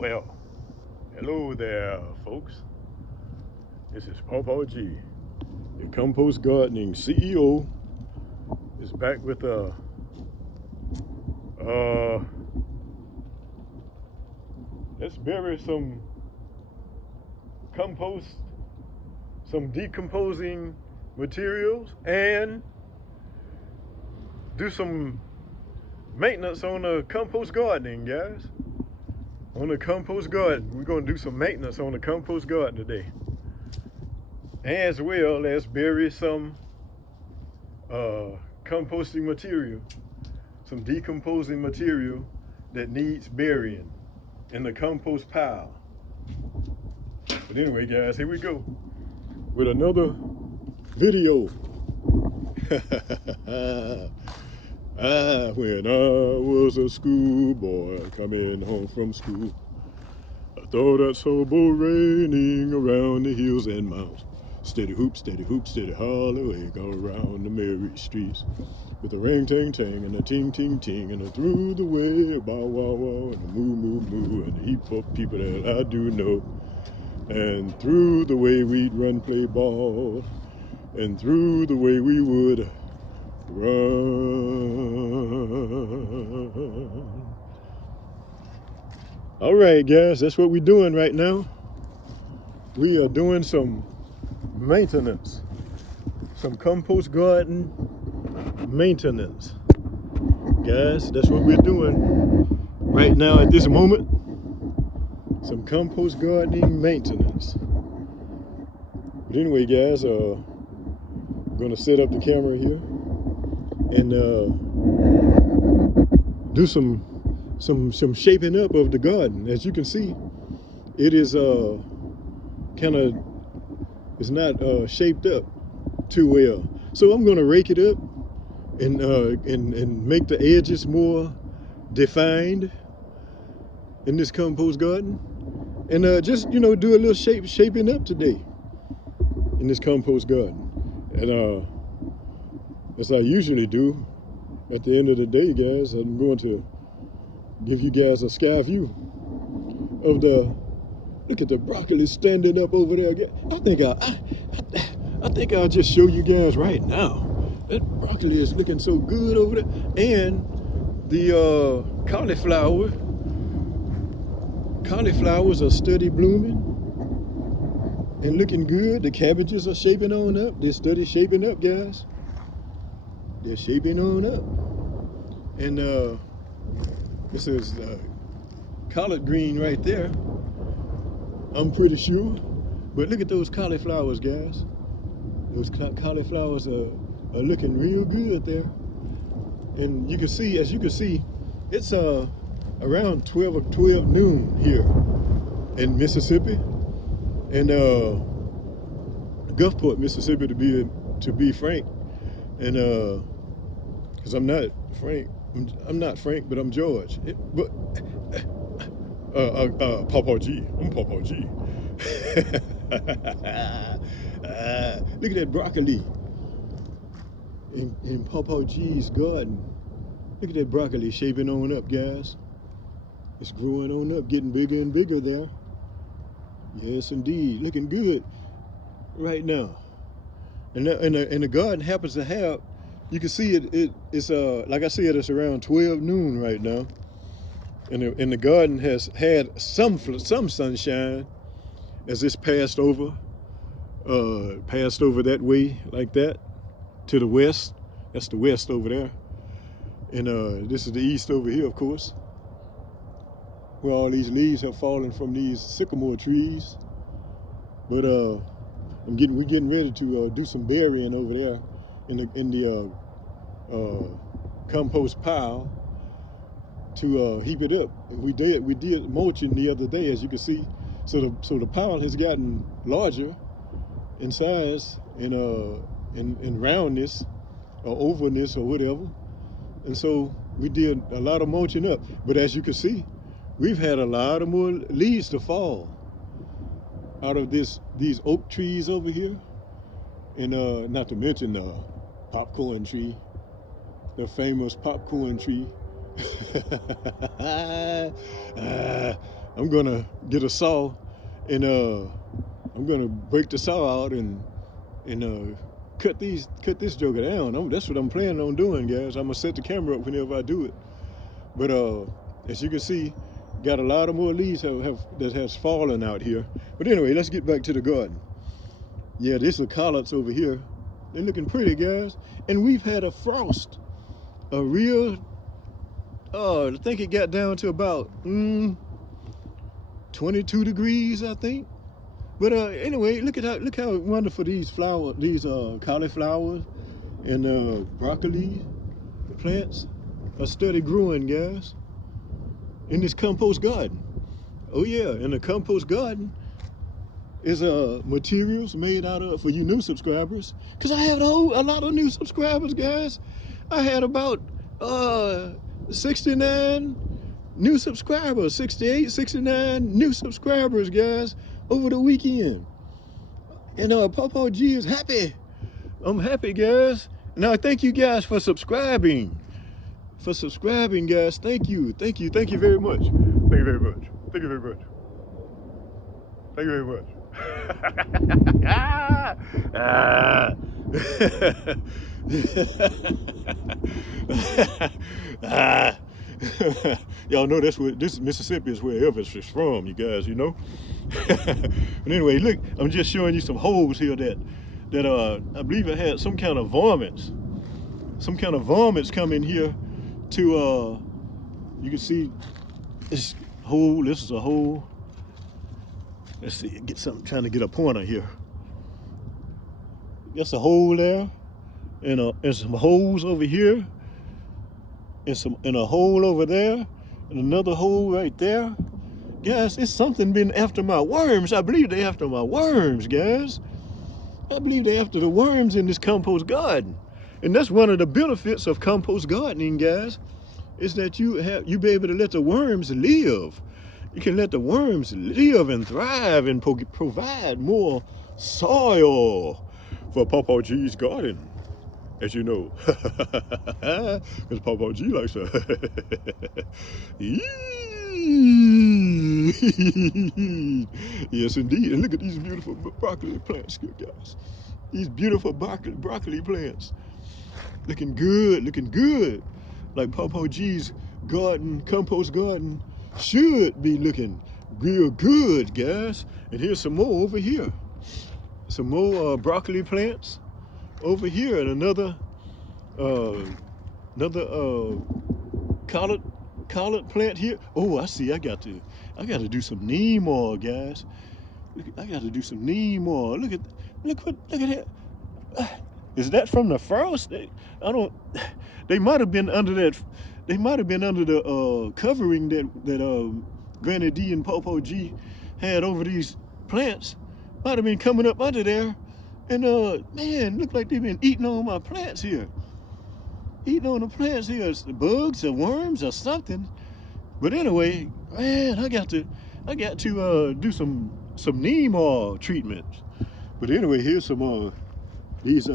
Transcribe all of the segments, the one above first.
Well, hello there, folks. This is Pawpaw G, the Compost Gardening CEO. Is back with let's bury some compost, some decomposing materials, and do some maintenance on the compost gardening, guys. On the compost garden, we're gonna do some maintenance on the compost garden today, as well as bury some composting material, some decomposing material that needs burying in the compost pile. But anyway, guys, here we go with another video. When I was a schoolboy coming home from school, I thought I saw a boat raining around the hills and mountains. Steady hoop, steady hoop, steady holloway, go around the merry streets with a ring ting ting and a ting ting ting and a through the way, bow wow wow and a moo moo moo and a heap of people that I do know. And through the way we'd run play ball, and through the way we would run. All right, guys, that's what we're doing right now. We are doing some maintenance, some compost garden maintenance. Guys, that's what we're doing right now at this moment. Some compost gardening maintenance. But anyway, guys, I'm gonna set up the camera here and do some shaping up of the garden. As you can see, it is it's not shaped up too well. So I'm gonna rake it up and make the edges more defined in this compost garden, and just do a little shaping up today in this compost garden. And as I usually do at the end of the day, guys, I'm going to give you guys a sky view of the. Look at the broccoli standing up over there. I think I'll just show you guys right now. That broccoli is looking so good over there, and the cauliflowers are steady blooming and looking good. The cabbages are shaping on up. They're steady shaping up, guys. They're shaping on up. And this is collard green right there, I'm pretty sure. But look at those cauliflowers, guys. Those cauliflowers are looking real good there. And you can see, as you can see, it's around 12 noon here in Mississippi, and Gulfport, Mississippi, to be frank. And because I'm not Frank, but I'm George. Pawpaw G. I'm Pawpaw G. Look at that broccoli in Pawpaw G's garden. Look at that broccoli shaping on up, guys. It's growing on up, getting bigger and bigger there. Yes, indeed, looking good right now. And the garden happens to have, you can see it's like I said, it's around 12 noon right now. And the garden has had some sunshine as it's passed over that way, like that, to the west. That's the west over there. And this is the east over here, of course, where all these leaves have fallen from these sycamore trees. But we're getting ready to do some burying over there in the compost pile to heap it up. We did mulching the other day, as you can see. So the pile has gotten larger in size and in roundness or overness or whatever. And so we did a lot of mulching up. But as you can see, we've had a lot of more leaves to fall out of these oak trees over here. And not to mention the popcorn tree, the famous popcorn tree. I'm gonna get a saw and I'm gonna break the saw out and cut this joker down. That's what I'm planning on doing, guys. I'm gonna set the camera up whenever I do it. But as you can see, got a lot of more leaves that has fallen out here. But anyway, let's get back to the garden. Yeah, this are collards over here. They're looking pretty, guys. And we've had a frost, a real. I think it got down to about 22 degrees, I think. But anyway, look how wonderful these cauliflowers and broccoli plants are steady growing, guys, in this compost garden. Oh yeah, in the compost garden is materials made out of, for you new subscribers, because I had a lot of new subscribers, guys. I had about 69 new subscribers, 68, 69 new subscribers, guys, over the weekend. And Papa G is happy. I'm happy, guys. Now, thank you guys for subscribing. Guys. Thank you very much. Thank you very much. Thank you very much. Thank you very much. Y'all know this Mississippi is where Elvis is from, you guys, you know. But anyway, look, I'm just showing you some holes here that I believe it had some kind of varmints come in here to you can see this hole. This is a hole. Let's see, trying to get a pointer here. That's a hole there, and some holes over here, and a hole over there, and another hole right there. Guys, it's something been after my worms. I believe they after my worms, guys. I believe they after the worms in this compost garden. And that's one of the benefits of compost gardening, guys, is that you be able to let the worms live. You can let the worms live and thrive and provide more soil for Papa G's garden, as you know. Because Papa G likes to. Yes, indeed. And look at these beautiful broccoli plants, guys. These beautiful broccoli plants. Looking good. Like Papa G's garden, compost garden, should be looking real good, guys. And here's some more over here. Some more broccoli plants over here, and another collard plant here. Oh, I see. I got to do some neem oil, guys. I got to do some neem oil. Look at that. Is that from the frost? They might have been under that. They might have been under the covering that Granny D and Popo G had over these plants. Might have been coming up under there, and man, look like they've been eating on my plants here. Eating on the plants here. It's the bugs or worms or something. But anyway, man, I got to do some neem oil treatment. But anyway, here's some these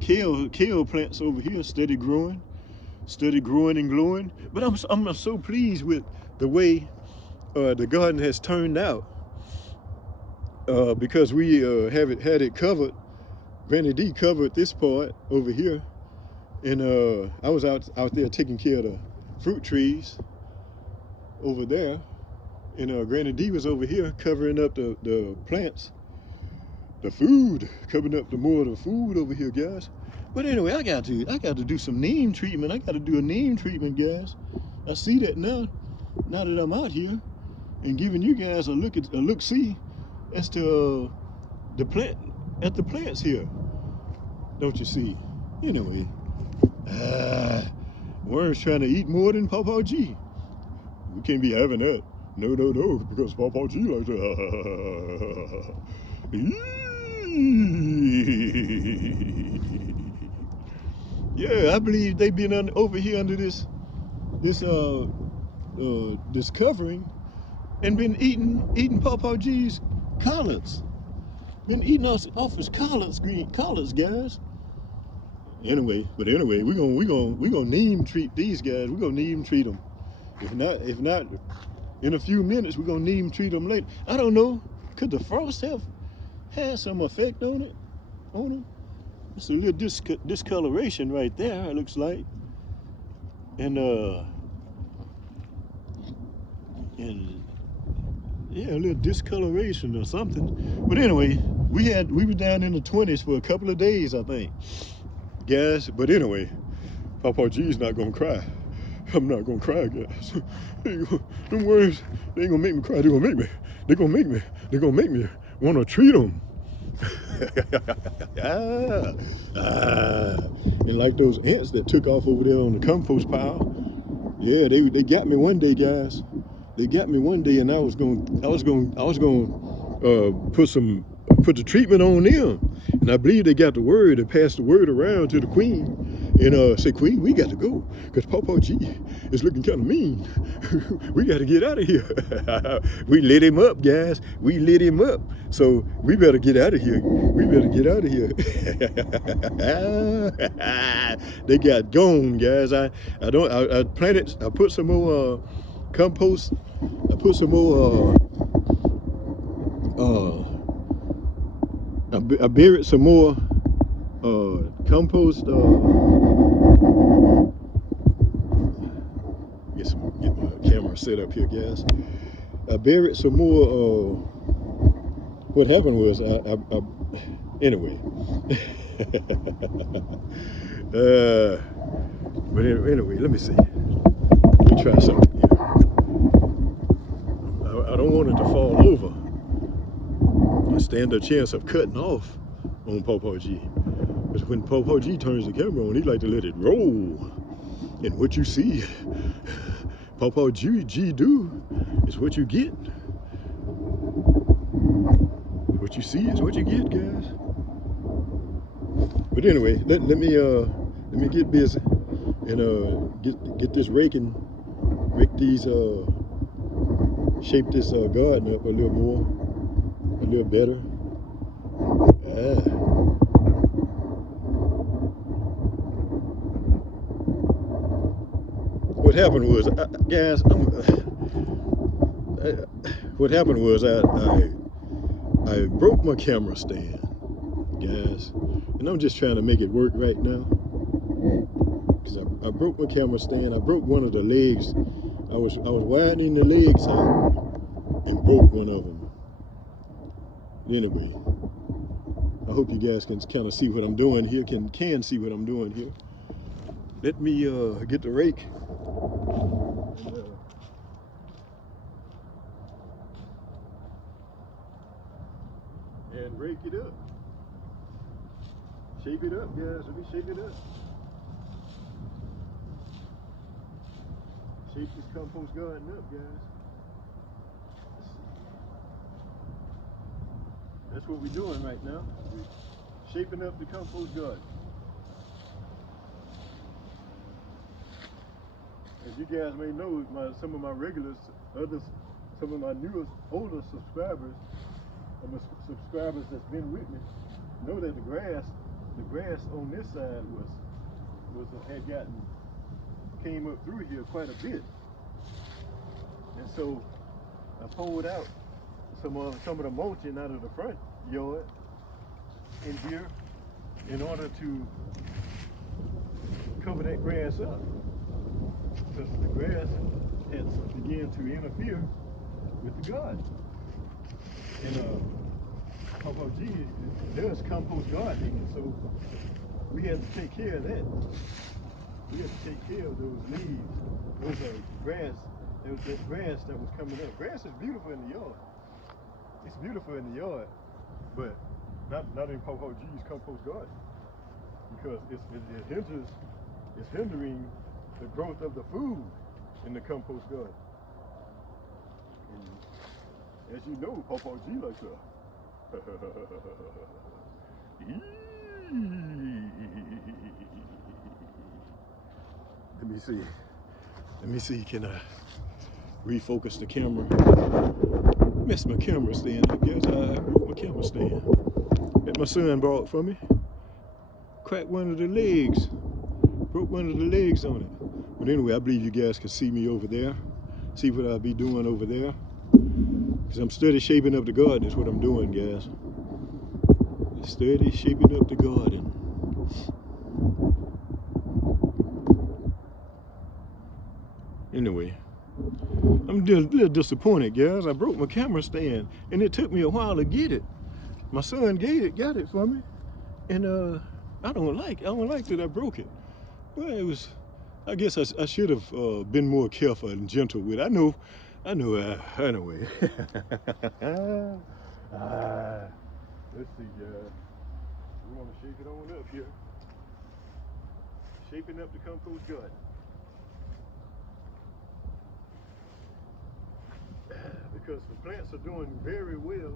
kale plants over here, steady growing and glowing. But I'm so pleased with the way the garden has turned out, because we had it covered. Granny D covered this part over here, and I was out there taking care of the fruit trees over there, and Granny D was over here covering up the plants, the food, covering up more of the food over here, guys. But anyway, I got to do some neem treatment. I got to do a neem treatment, guys. I see that now that I'm out here and giving you guys a look see as to the plants here. Don't you see? Anyway, worms trying to eat more than Papa G. We can't be having that. No, because Papa G likes to. Yeah, I believe they've been over here under this covering and been eating Papa G's collards. Been eating off his collards, guys. Anyway, we're gonna neem treat these guys. We're gonna neem treat them If not, in a few minutes we're gonna need them, treat them later. I don't know. Could the frost have had some effect on it? On them? It's a little discoloration right there. It looks like, and yeah, a little discoloration or something. But anyway, we were down in the 20s for a couple of days, I think, guys. But anyway, Papa G's not gonna cry. I'm not gonna cry, guys. Them words, they ain't gonna make me cry. They're gonna make me. They're gonna make me want to treat them. And like those ants that took off over there on the compost pile. Yeah, they got me one day, guys. They got me one day, and I was gonna put the treatment on them. And I believe they got the word and passed the word around to the queen. And say, Queen, we got to go, because Papa G is looking kind of mean. We got to get out of here. We lit him up, guys. We lit him up. So we better get out of here. We better get out of here. They got gone, guys. I put some more compost. I put some more I buried some more compost. Get my camera set up here, guys. I buried some more. What happened was, anyway. But anyway, let me see. Let me try something here. I don't want it to fall over. I stand a chance of cutting off on Papa G. Because when Papa G turns the camera on, he like to let it roll. And what you see, Papa G do is what you get. What you see is what you get, guys. But anyway, let me get busy and get this rake these shape this garden up a little more, a little better. What happened was, guys, what happened was I broke my camera stand, guys, and I'm just trying to make it work right now. Because I broke my camera stand. I broke one of the legs. I was widening the legs out and broke one of them. Anyway, I hope you guys can kind of see what I'm doing here. Can see what I'm doing here. Let me get the rake. And rake it up. Shape it up, guys. Let me shape it up. Shape this compost garden up, guys. That's what we're doing right now. We're shaping up the compost garden. As you guys may know, some of my regulars, some of my newest, older subscribers, subscribers that's been with me, know that the grass on this side came up through here quite a bit, and so I pulled out some of the mulching out of the front yard in here in order to cover that grass up, because the grass has begun to interfere with the garden. And Papa G does compost gardening, so we had to take care of that. We had to take care of those leaves, those grass. There was that grass that was coming up. Grass is beautiful in the yard. It's beautiful in the yard, but not in Papa G's compost garden, because it's hindering the growth of the food in the compost garden. And as you know, Papa G likes to. Let me see, can I refocus the camera? Messed my camera stand up, guys. I broke my camera stand that my son bought for me. Cracked one of the legs. Broke one of the legs on it. But anyway, I believe you guys can see me over there. See what I'll be doing over there. Because I'm steady shaping up the garden is what I'm doing, guys. Steady shaping up the garden. Anyway, I'm a little disappointed, guys. I broke my camera stand, and it took me a while to get it. My son got it for me, and I don't like that I broke it. Well, it was. I guess I should have been more careful and gentle with it. I know. Anyway. Let's see, guys. We want to shape it on up here. Shaping up the compost garden. Because the plants are doing very well,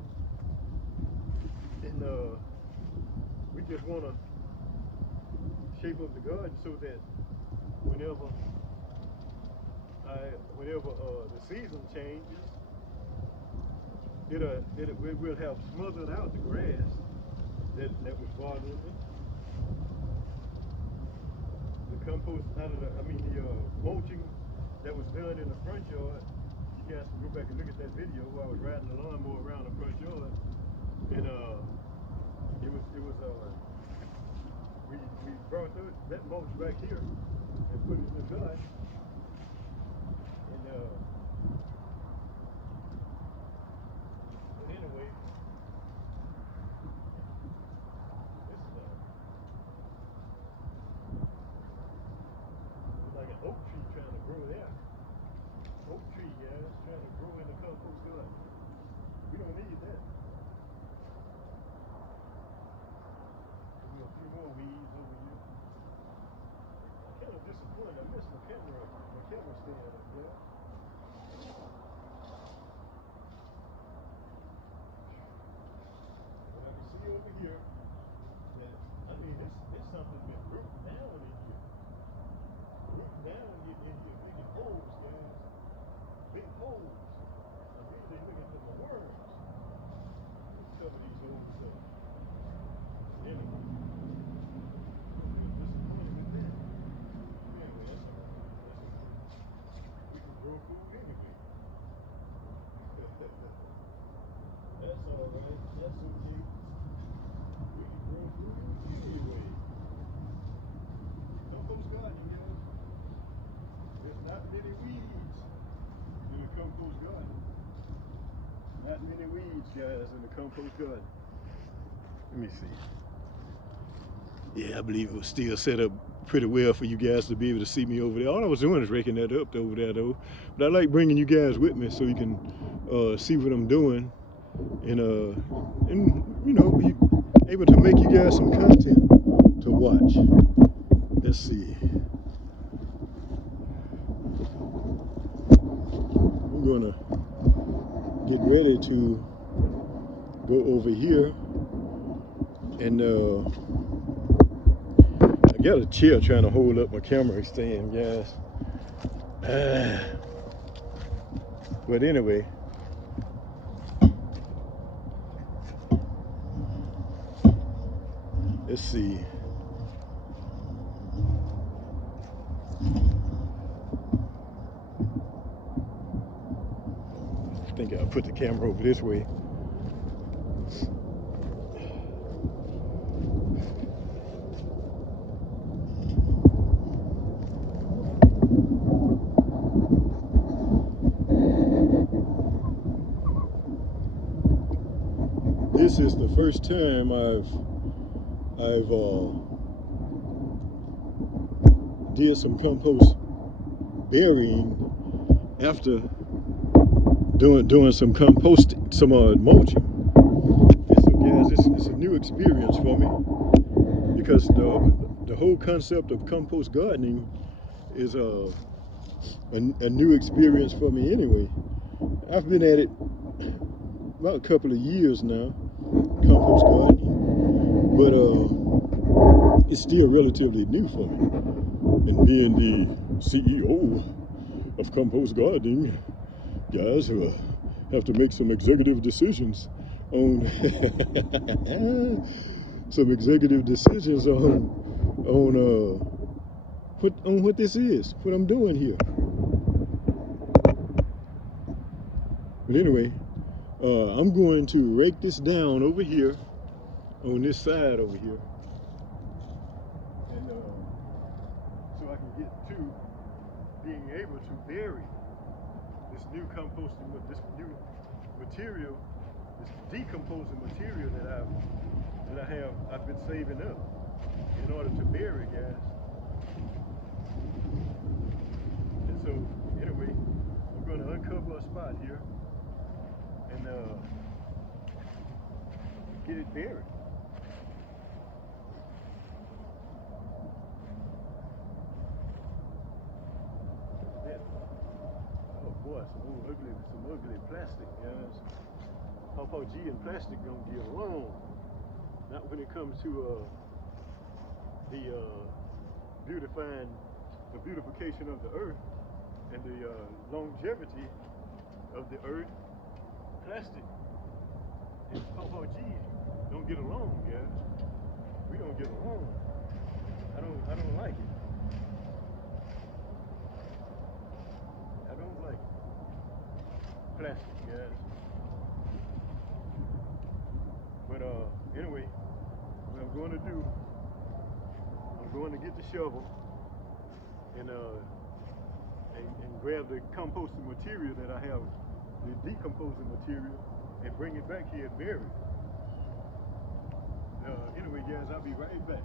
and we just want to shape up the garden so that whenever the season changes, we'll have smothered out the grass that was bothering me. The compost the mulching that was done in the front yard. You guys can go back and look at that video where I was riding the lawnmower around the front yard, and we brought that mulch back here and put it inside, and but anyway, this is like an oak tree trying to grow there. Oak tree, guys, trying to grow in the compost garden. We don't need that. A few more weeds over here. I'm kind of disappointed. I missed my camera stand up there. But I can see over here that, it's something been rooted down in here. Rooted down in here, making holes, guys. Big holes. I'm usually looking for my worms. Cover these holes up. Anyway. Grow food anyway. That's all right. That's okay. We can grow food anyway. Compost garden, guys. There's not many weeds in the compost garden. Not many weeds, guys, in the compost garden. Let me see. Yeah, I believe it was still set up pretty well for you guys to be able to see me over there. All I was doing is raking that up over there, though. But I like bringing you guys with me so you can see what I'm doing, and you know, be able to make you guys some content to watch. Let's see. I'm gonna get ready to go over here, and I got a chair trying to hold up my camera stand, guys. But anyway, let's see. I think I'll put the camera over this way. This is the first time I've did some compost burying after doing some composting, some mulching. And so, guys, it's a new experience for me, because the whole concept of compost gardening is a new experience for me anyway. I've been at it about a couple of years now, compost gardening, but it's still relatively new for me. And being the CEO of compost gardening, guys, have to make some executive decisions on what this is, what I'm doing here. But anyway, I'm going to rake this down over here on this side over here, and so I can get to being able to bury this new composting, this new material, this decomposing material that I've been saving up in order to bury, guys. And so anyway, I'm going to uncover a spot here and get it buried. Oh boy, some ugly plastic, guys. Papa G and plastic don't get along. Not when it comes to the beautification of the earth and the longevity of the earth. Plastic and Papa G don't get along, guys. We don't get along. I don't like it. I don't like it. Plastic, guys. But anyway, what I'm going to do, I'm going to get the shovel and grab the composting material that I have, the decomposing material, and bring it back here and bury it. Anyway, guys, I'll be right back.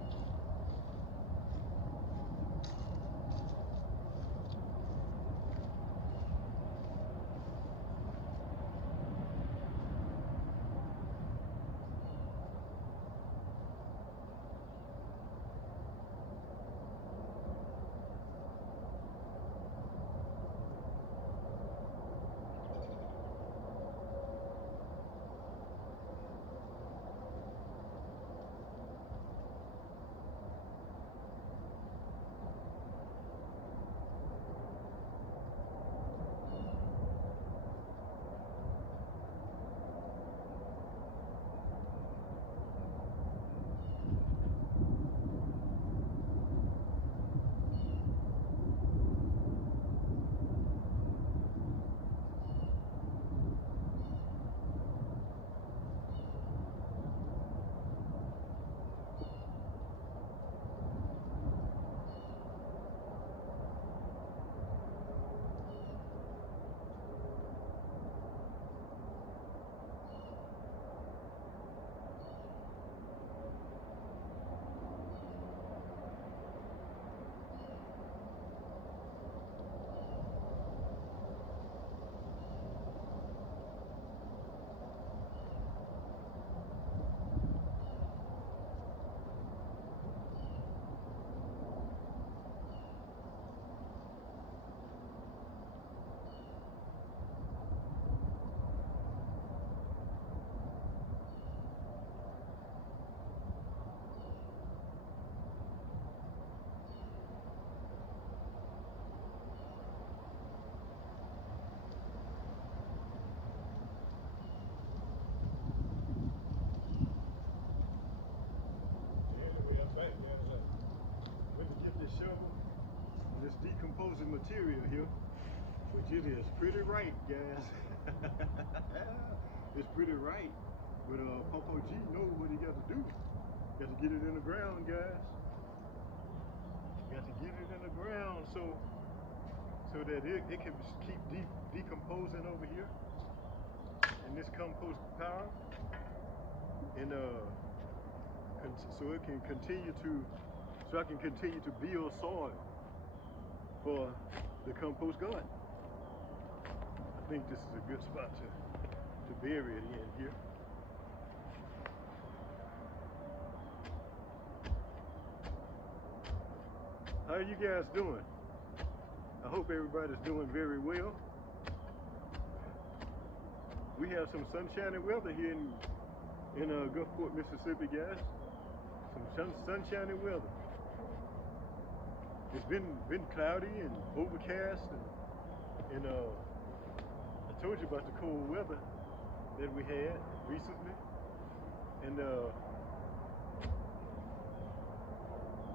This decomposing material here, which it is pretty right, guys. It's pretty right, but Popo G knows what he got to do. Got to get it in the ground, guys. Got to get it in the ground so that it can keep decomposing over here in this compost pile, and so it can continue to, so I can continue to build soil for the compost garden. I think this is a good spot to bury it in here. How are you guys doing? I hope everybody's doing very well. We have some sunshiny weather here in Gulfport, Mississippi, guys. Some sunshiny weather. It's been cloudy and overcast, and I told you about the cold weather that we had recently, and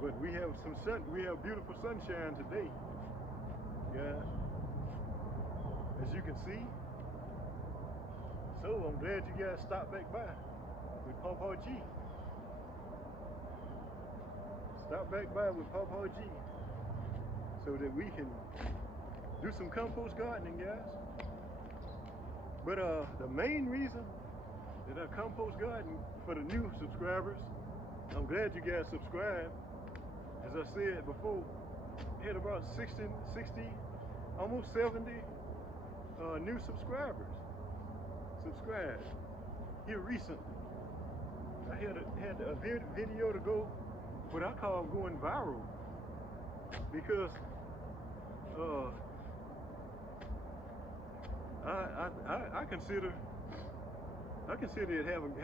But we have some sun. We have beautiful sunshine today, guys, as you can see. So I'm glad you guys stopped back by with Pawpaw G. Stop back by with Pawpaw G so that we can do some compost gardening, guys. But the main reason that I compost garden for the new subscribers, I'm glad you guys subscribed. As I said before, had about 60, almost 70 new subscribers. Subscribe here recently. I had a video to go, what I call going viral, because I consider it having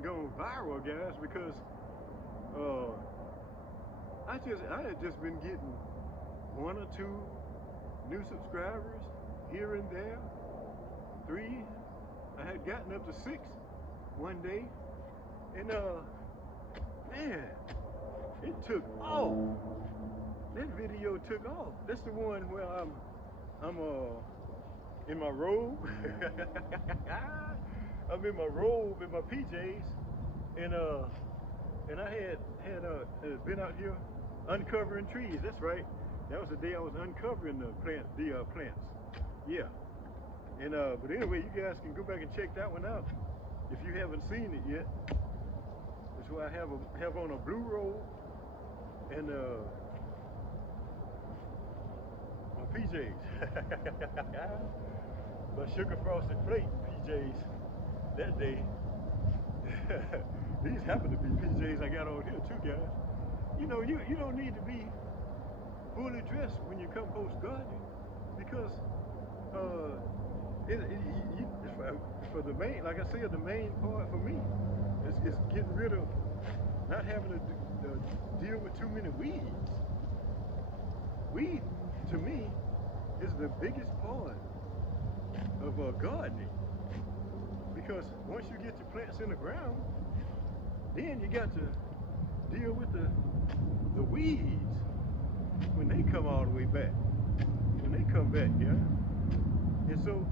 gone viral, guys, because I had just been getting 1 or 2 new subscribers here and there, 3. I had gotten up to 6 one day, and man, it took off. That video took off. That's the one where I'm in my robe. I'm in my robe, in my PJs, and I had been out here uncovering trees. That's right. That was the day I was uncovering the plants. Yeah. And but anyway, you guys can go back and check that one out if you haven't seen it yet. That's why I have on a blue robe and my PJs. My sugar frosted flake PJs that day. These happen to be PJs I got on here too, guys. You know, you don't need to be fully dressed when you compost gardening, because for the main, like I said, the main part for me is getting rid of, not having to deal with too many weeds. Weed, to me, is the biggest part of gardening, because once you get your plants in the ground, then you got to deal with the weeds when they come all the way back. When they come back, yeah. And so,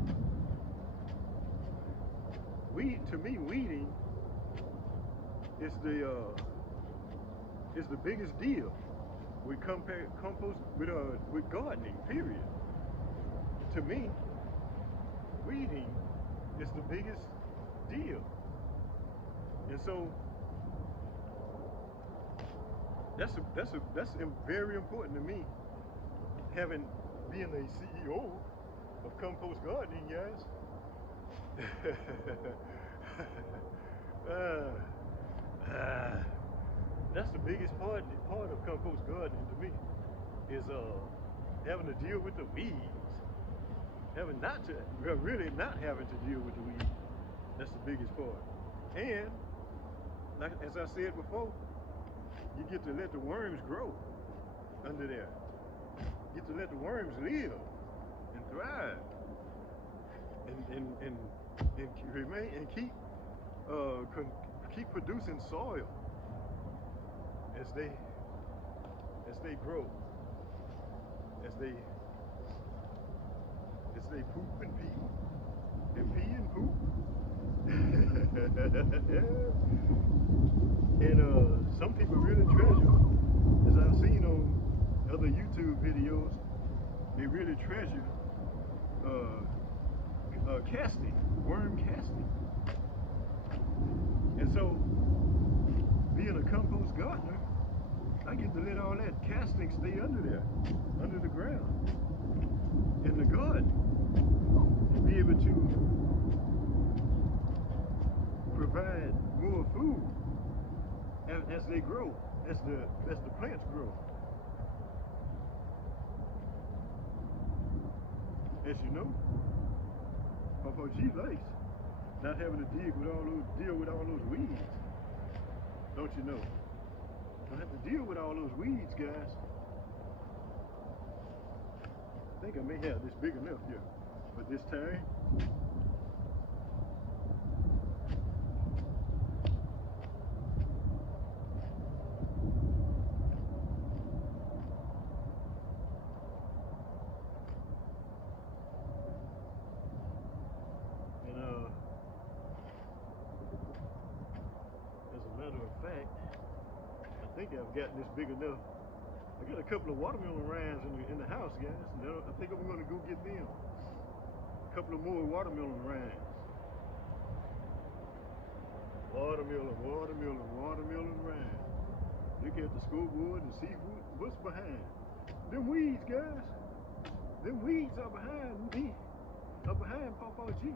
to me, weeding is the biggest deal. We compare compost with gardening. Period. To me, weeding is the biggest deal. And so that's very important to me, being a CEO of compost gardening, guys. That's the biggest part of compost gardening to me, is having to deal with the weeds. Really not having to deal with the weeds. That's the biggest part. And like as I said before, you get to let the worms grow under there. You get to let the worms live and thrive and remain and keep producing soil as they grow, as they poop and pee and poop. And some people really treasure, as I've seen on other YouTube videos, they really treasure casting, worm casting. And so, being a compost gardener, I get to let all that casting stay under there, under the ground, in the garden, and be able to provide more food as they grow, as the plants grow. As you know, Pawpaw G likes not having to deal with all those weeds. Don't you know? Don't have to deal with all those weeds, guys. I think I may have this big enough here, but this time. think I've gotten this big enough. I got a couple of watermelon rinds in the house, guys. And I think I'm gonna go get them. A couple of more watermelon rinds. Watermelon rinds. Look at the scoreboard and see what's behind. Them weeds, guys. Them weeds are behind me. Are behind Papa G.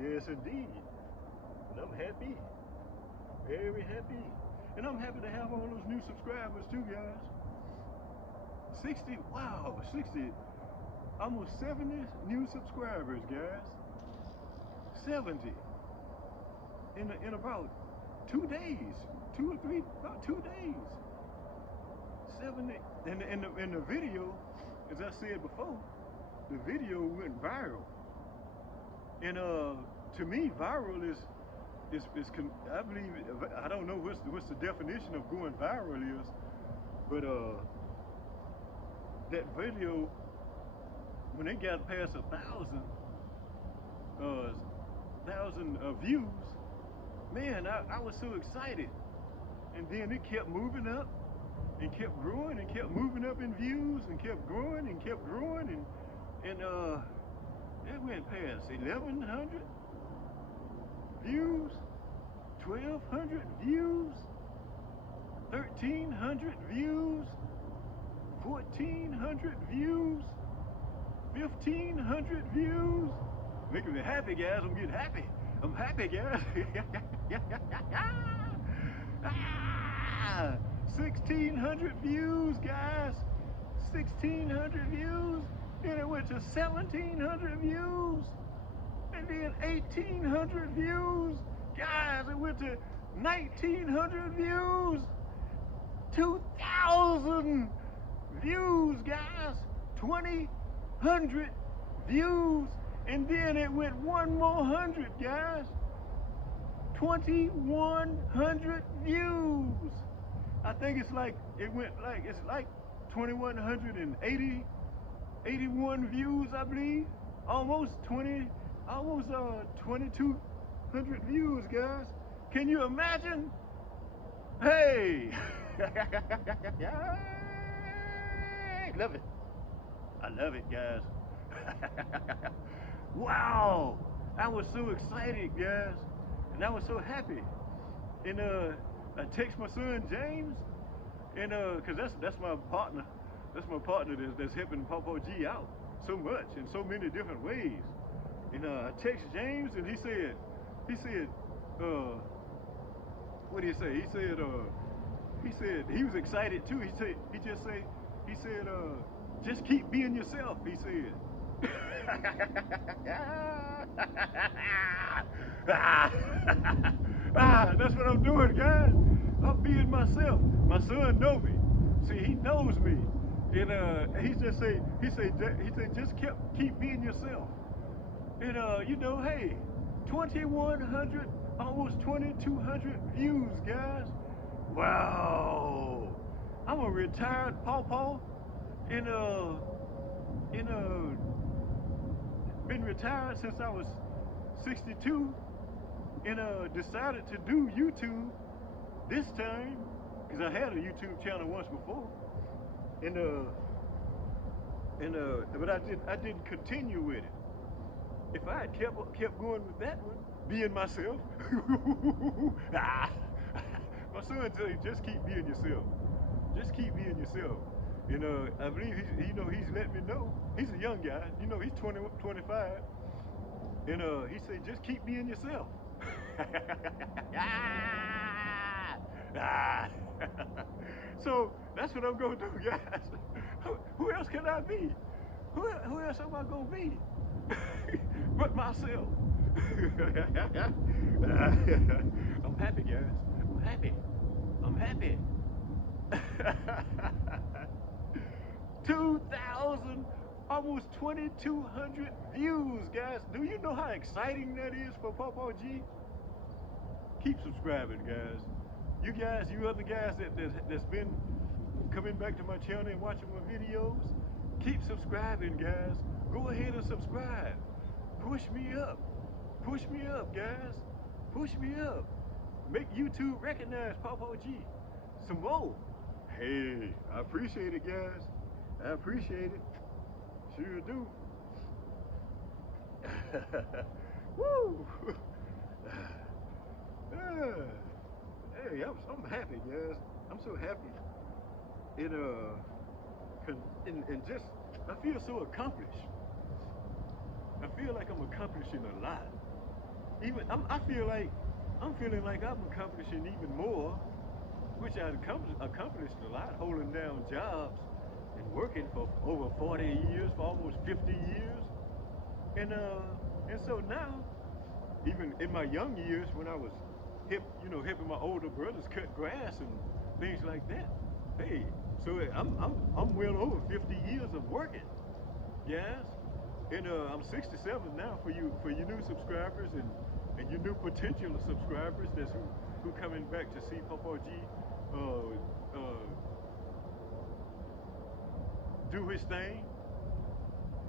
Yes, indeed. And I'm happy. Very happy. And I'm happy to have all those new subscribers too, guys. 60, wow, 60, almost 70 new subscribers, guys. 70 in about 2 days, 2 or 3, about 2 days. 70, and the video, as I said before, the video went viral. And to me, viral is I believe, I don't know what's the definition of going viral is, but that video, when they got past 1,000 views, man, I was so excited. And then it kept moving up and kept growing and kept moving up in views and kept growing and kept growing, and it went past 1,100 views, 1,200 views, 1,300 views, 1,400 views, 1,500 views. Making me happy, guys. I'm getting happy. I'm happy, guys. 1,600 views, guys. 1,600 views. Then it went to 1,700 views. And then 1,800 views. Guys, it went to 1,900 views. 2,000 views, guys. 2,000 views. And then it went one more 100, guys. 2,100 views. I think it's like, it's like 2,181 views, I believe. Almost 2,200 views, guys. Can you imagine? Hey! Love it. I love it, guys. Wow! I was so excited, guys. And I was so happy. And I text my son James, and cause that's my partner. That's my partner that's helping Papa G out so much in so many different ways. And I text James, and he said, what did he say? He said he was excited too. He said, just keep being yourself, he said. That's what I'm doing, guys. I'm being myself. My son knows me. See, he knows me. And he said, just keep being yourself. And you know, hey, 2,100, almost 2,200 views, guys. Wow. I'm a retired pawpaw, and been retired since I was 62, and decided to do YouTube this time, because I had a YouTube channel once before, but I didn't continue with it. If I had kept going with that one, being myself, my son said, just keep being yourself. Just keep being yourself. And I believe he's letting me know. He's a young guy, he's 25. And he said, just keep being yourself. So that's what I'm gonna do, guys. Who else can I be? Who else am I gonna be? But myself. I'm happy, guys. I'm happy. I'm happy. 2,000, almost 2,200 views, guys. Do you know how exciting that is for Papa G? Keep subscribing, guys. You other guys that's been coming back to my channel and watching my videos, keep subscribing, guys. Go ahead and subscribe. Push me up. Push me up, guys. Push me up. make YouTube recognize Papa G some more. Hey, I appreciate it, guys. I appreciate it. Sure do. Woo! Hey, I'm happy, guys. I'm so happy. It and just I feel so accomplished. I feel like I'm accomplishing a lot. Even I feel like I'm feeling like I'm accomplishing even more, which I accomplished a lot, holding down jobs and working for over 40 years, for almost 50 years, and so now, even in my young years when I was helping my older brothers cut grass and things like that. Hey, so I'm well over 50 years of working, yes, and I'm 67 now for your new subscribers and your new potential subscribers that's who coming back to see Papa G do his thing.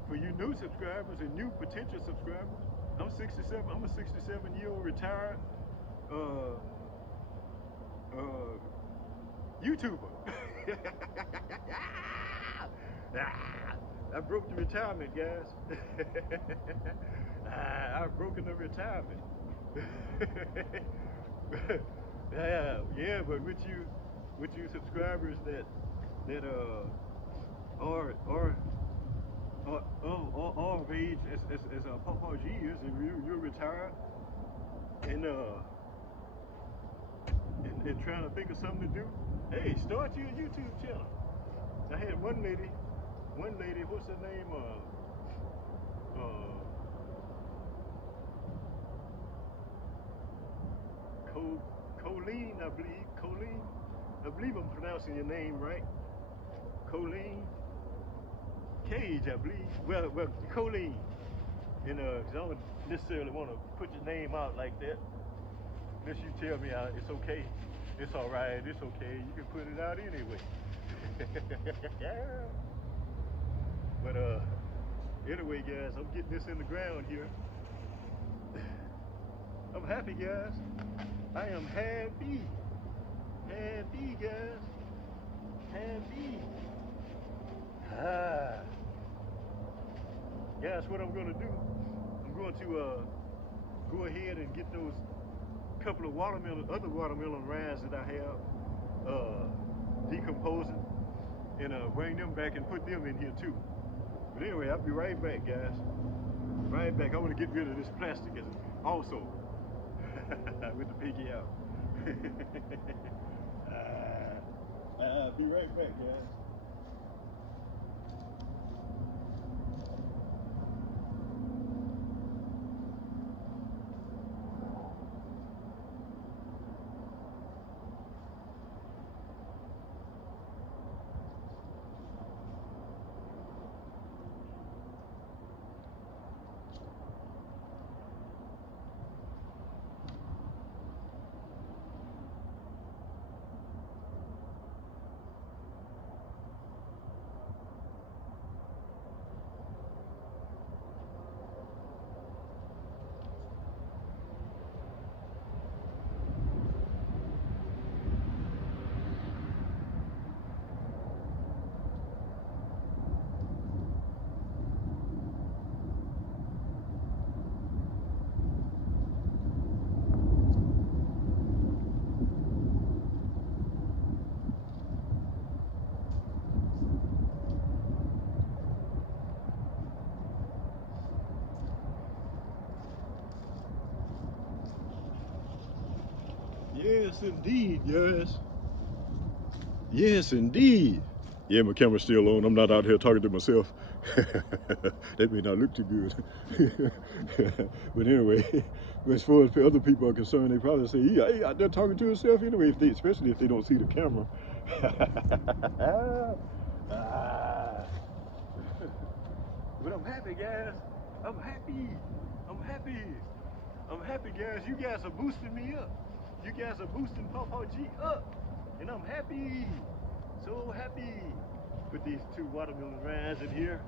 For you new subscribers and new potential subscribers, I'm 67. I'm a 67-year-old retired YouTuber. I broke the retirement, guys. I've broken the retirement. Yeah, but with you subscribers that are of age as Papa G is, and you're retired and trying to think of something to do. Hey, start your YouTube channel. I had one lady, what's her name? Colleen, I believe. Colleen, I believe I'm pronouncing your name right. Colleen Cage, I believe. Well, Colleen. And cause I don't necessarily want to put your name out like that. Unless you tell me it's okay. It's all right. It's okay. You can put it out anyway. But anyway, guys, I'm getting this in the ground here. I'm happy, guys. I am happy. Happy, guys. Happy. Guys, what I'm gonna do? I'm going to go ahead and get those couple of other watermelon rinds that I have decomposing, and bring them back and put them in here too. But anyway, I'll be right back, guys. Right back. I want to get rid of this plastic also with the piggy out. I'll be right back, guys. Yes, indeed, yes. Yes, indeed. Yeah, my camera's still on. I'm not out here talking to myself. That may not look too good. But anyway, as far as other people are concerned, they probably say, yeah, he out there talking to himself anyway, especially if they don't see the camera. But I'm happy, guys. I'm happy. I'm happy. I'm happy, guys. You guys are boosting me up. You guys are boosting Papa G up. And I'm happy. So happy. Put these two watermelon rinds in here.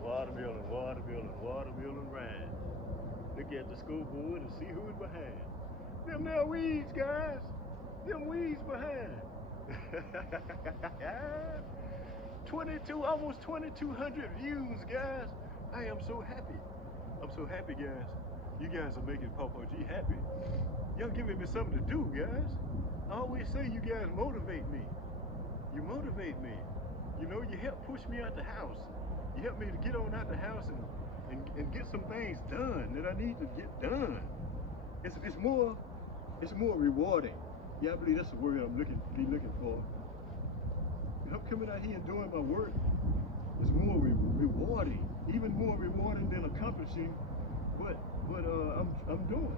Watermelon, watermelon, watermelon rind. Look at the scoreboard and see who's behind. Them there weeds, guys. Them weeds behind. 22, almost 2,200 views, guys. I am so happy. I'm so happy, guys. You guys are making Papa G happy. Y'all giving me something to do, guys. I always say you guys motivate me. You motivate me. You know, you help push me out the house. You help me to get on out the house and get some things done that I need to get done. It's more rewarding. Yeah, I believe that's the word I'm looking for. I'm coming out here and doing my work. It's more rewarding, even more rewarding than accomplishing what I'm doing.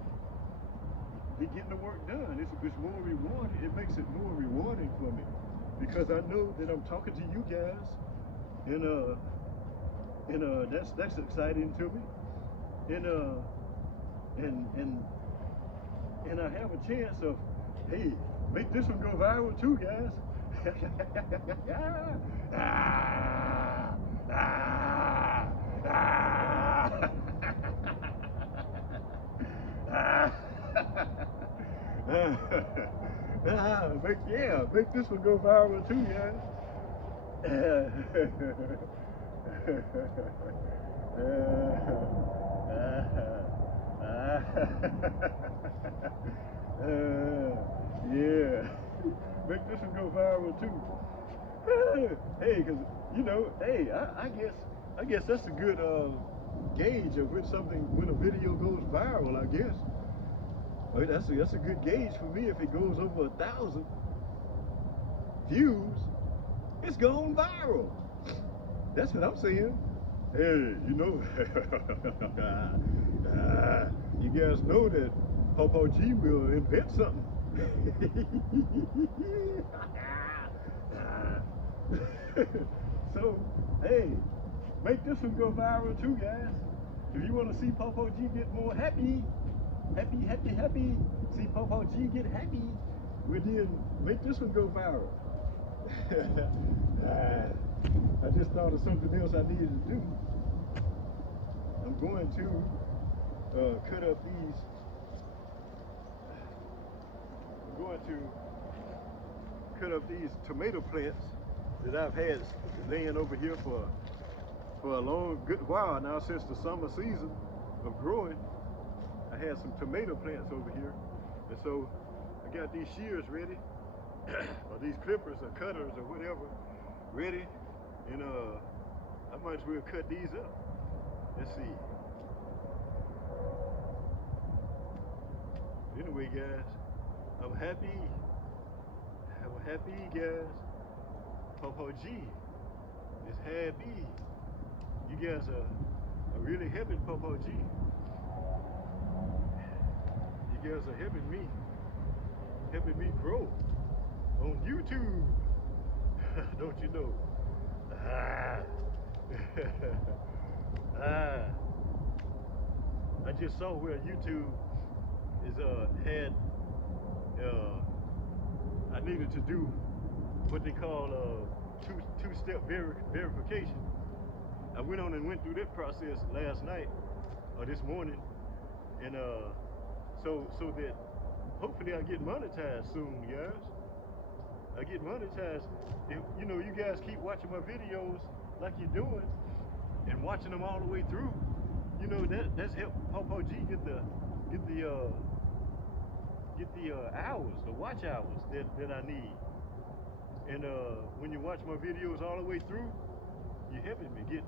Getting the work done. It's more rewarding. It makes it more rewarding for me because I know that I'm talking to you guys, and that's exciting to me, and I have a chance of, hey, make this one go viral too, guys. Make this one go viral too, guys. Yeah, make this one go viral too. Hey, cause you know, hey, I guess that's a good gauge of when a video goes viral. I guess that's a good gauge for me. If it goes over 1,000 views, it's going viral. That's what I'm saying. Hey, you know, you guys know that Papa G will invent something. So, hey, make this one go viral too, guys. If you want to see Papa G get more happy, see Papa G get happy, we did make this one go viral. I just thought of something else I needed to do. I'm going to cut up these. I'm going to cut up these tomato plants that I've had laying over here for a good while now, since the summer season of growing. I had some tomato plants over here, and so I got these shears ready, or these clippers or cutters or whatever ready, and I might as well cut these up. Let's see. Anyway, guys, I'm happy, guys. Papa G is happy. You guys are really helping Papa G. You guys are helping me grow on YouTube. Don't you know? I just saw where YouTube is I needed to do what they call two-step verification. I went on and went through that process last night or this morning, and so that hopefully I get monetized soon, guys. I get monetized. If you know, you guys keep watching my videos like you're doing and watching them all the way through, you know, that's helped Papa G get the hours, the watch hours that I need. And when you watch my videos all the way through, you're helping me get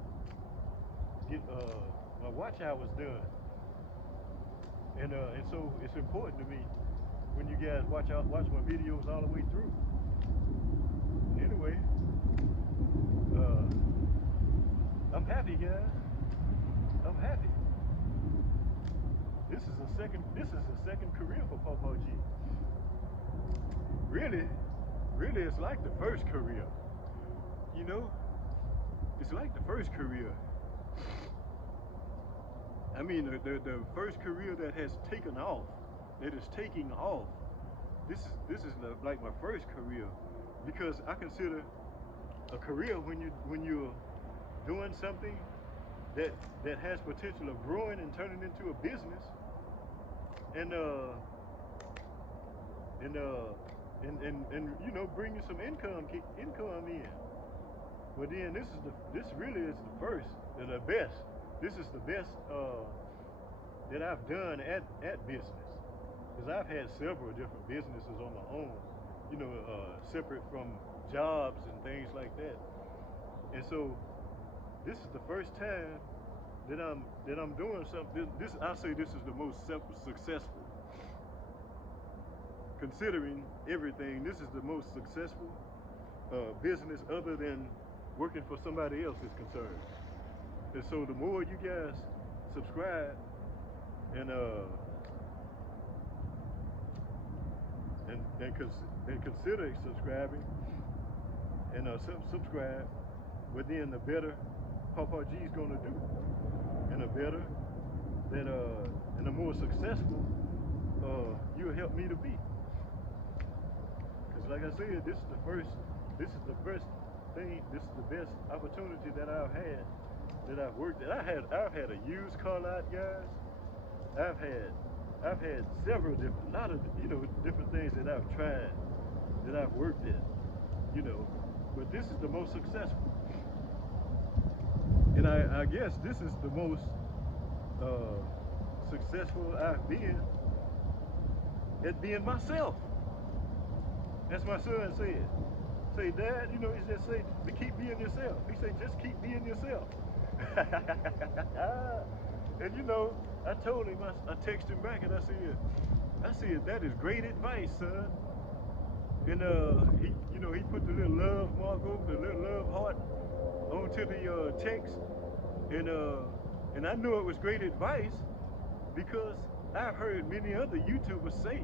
my watch hours done. And so it's important to me when you guys watch my videos all the way through. Anyway, I'm happy, guys. I'm happy. This is a second career for Papa G. Really, it's like the first career. You know, it's like the first career. I mean, the first career that has taken off, that is taking off. This is like my first career, because I consider a career when you're doing something that has potential of growing and turning into a business, and and you know, bring you some income in. But then this really is the first and the best. This is the best that I've done at business, because I've had several different businesses on my own, you know, separate from jobs and things like that. And so this is the first time that I'm doing something. This, I say, this is the most successful. Considering everything, this is the most successful business other than working for somebody else is concerned. And so the more you guys subscribe and consider subscribing and subscribe, but then the better Papa G is gonna do, and the better that and the more successful you'll help me to be. Because like I said, this is the first thing, this is the best opportunity that I've had, that I've worked at. I've had a used car lot, guys. I've had several different, lot of, you know, different things that I've tried, that I've worked at, you know, but this is the most successful. And I guess this is the most successful I've been at being myself. That's my son said. Say, Dad, you know, he just say, to keep being yourself. He said, just keep being yourself. And you know, I told him, I texted him back and I said, that is great advice, son. And he, you know, he put the little love mark over, the little love heart onto the text. And I knew it was great advice because I've heard many other YouTubers say,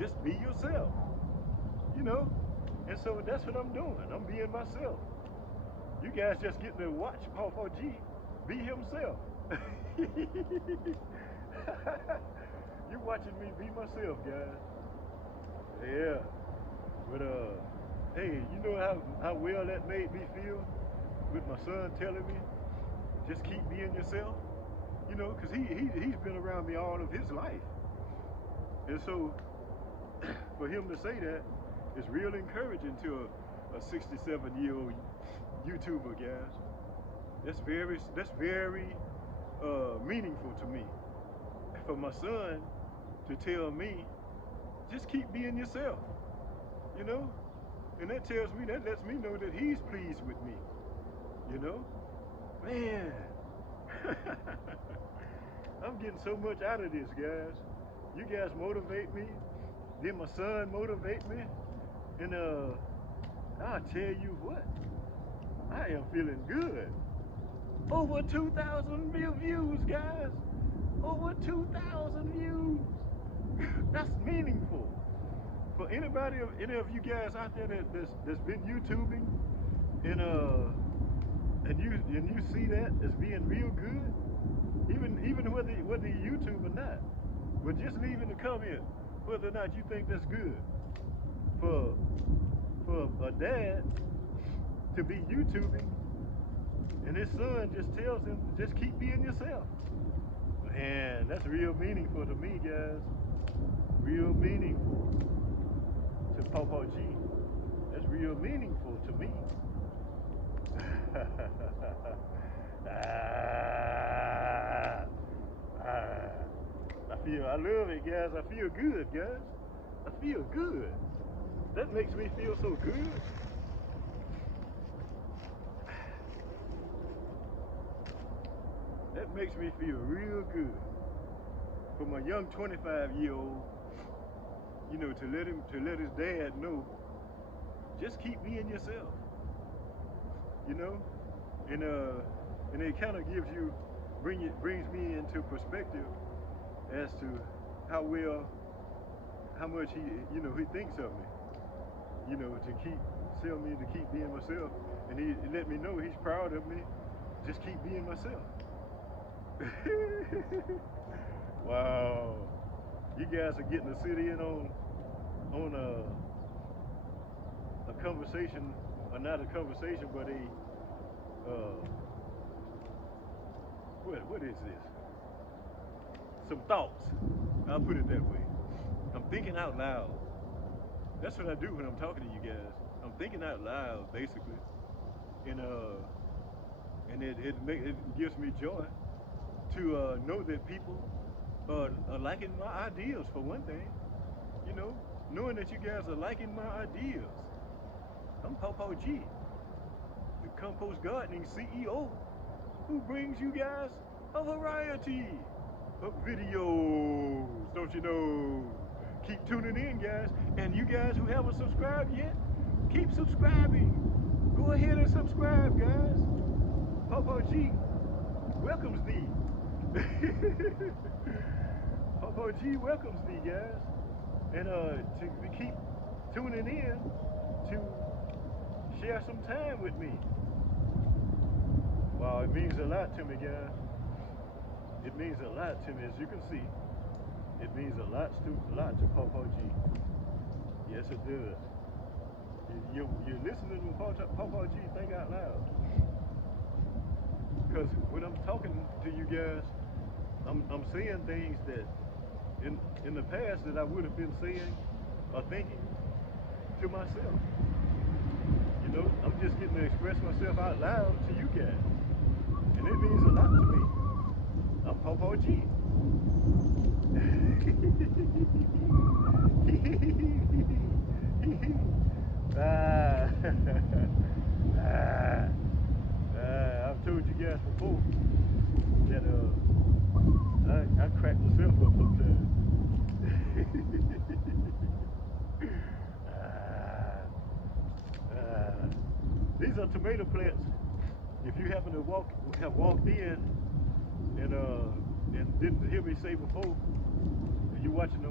just be yourself, you know? And so that's what I'm doing. I'm being myself. You guys just getting to watch Papa G be himself. You watching me be myself, guys. Yeah. But hey, you know how well that made me feel with my son telling me, just keep being yourself. You know, because he's been around me all of his life. And so for him to say that is real encouraging to a 67-year-old YouTuber, guys. That's very meaningful to me. For my son to tell me, just keep being yourself, you know? And that tells me, that lets me know that he's pleased with me, you know? Man, I'm getting so much out of this, guys. You guys motivate me, then my son motivate me, and I'll tell you what, I am feeling good. Over 2,000 views, guys. Over 2,000 views. That's meaningful. For anybody, any of you guys out there that's been YouTubing, and you see that as being real good, even whether you YouTube or not, but just leave in the comment whether or not you think that's good. For a dad to be YouTubing, and his son just tells him, just keep being yourself. Man, that's real meaningful to me, guys. Real meaningful to Papa G. That's real meaningful to me. I love it, guys. I feel good, guys. I feel good. That makes me feel so good. That makes me feel real good. For my young 25-year-old, you know, to let his dad know, just keep being yourself. You know? And it kind of gives you, brings me into perspective as to how much he, you know, he thinks of me. You know, tell me to keep being myself. And he let me know he's proud of me. Just keep being myself. Wow. You guys are getting to sit in on a conversation, or not a conversation, but what is this? Some thoughts. I'll put it that way. I'm thinking out loud. That's what I do when I'm talking to you guys. I'm thinking out loud, basically, and it gives me joy to know that people are liking my ideas, for one thing. You know, knowing that you guys are liking my ideas. I'm Popo G, the Compost Gardening CEO, who brings you guys a variety of videos. Don't you know? Keep tuning in, guys. And you guys who haven't subscribed yet, keep subscribing. Go ahead and subscribe, guys. Popo G welcomes thee. Popo G welcomes thee, guys. And to keep tuning in to share some time with me. Wow, it means a lot to me, guys. It means a lot to me, as you can see. It means a lot to Popo G. Yes, it does. You're listening to Popo G think out loud. Because when I'm talking to you guys, I'm saying things that in the past that I would have been saying or thinking to myself. You know, I'm just getting to express myself out loud to you guys. And it means a lot to me. I'm Popo G. I've told you guys before that I crack myself up sometimes. These are tomato plants. If you happen to have walked in and didn't hear me say before, and you watching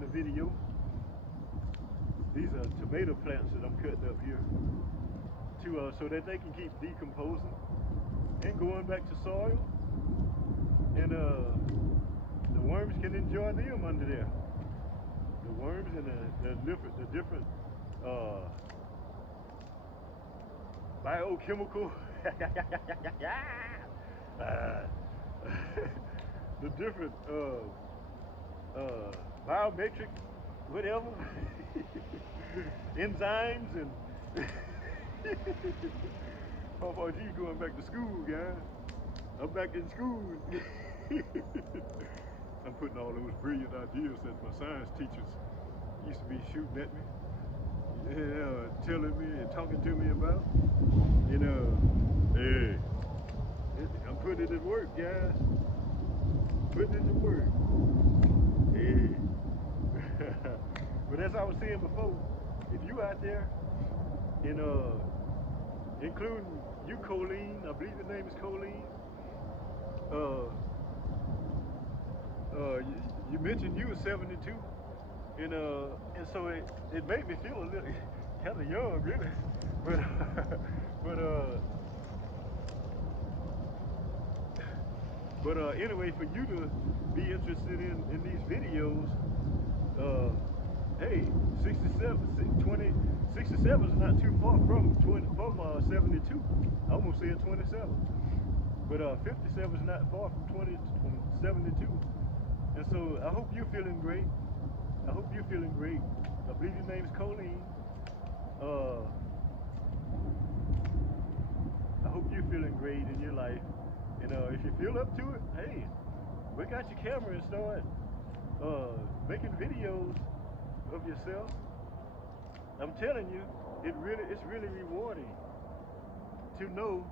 the video, these are tomato plants that I'm cutting up here to so that they can keep decomposing and going back to soil, and the worms can enjoy them under there. The worms and the different biochemical the different biometric whatever enzymes and Popo G going back to school, guys. I'm back in school. I'm putting all those brilliant ideas that my science teachers used to be shooting at me, telling me and talking to me about. You know, hey, I'm putting it to work, guys. Putting it to work. Hey. But as I was saying before, if you out there, and including you, Colleen, I believe your name is Colleen. You mentioned you were 72, and so it made me feel a little kind of young, really. But anyway, for you to be interested in these videos, hey, 67 is not too far from 72. I almost said 27. But 57 is not far from 72. And so I hope you're feeling great. I hope you're feeling great. I believe your name is Colleen. I hope you're feeling great in your life. And if you feel up to it, hey, break out your camera and start making videos of yourself. I'm telling you, it's really rewarding to know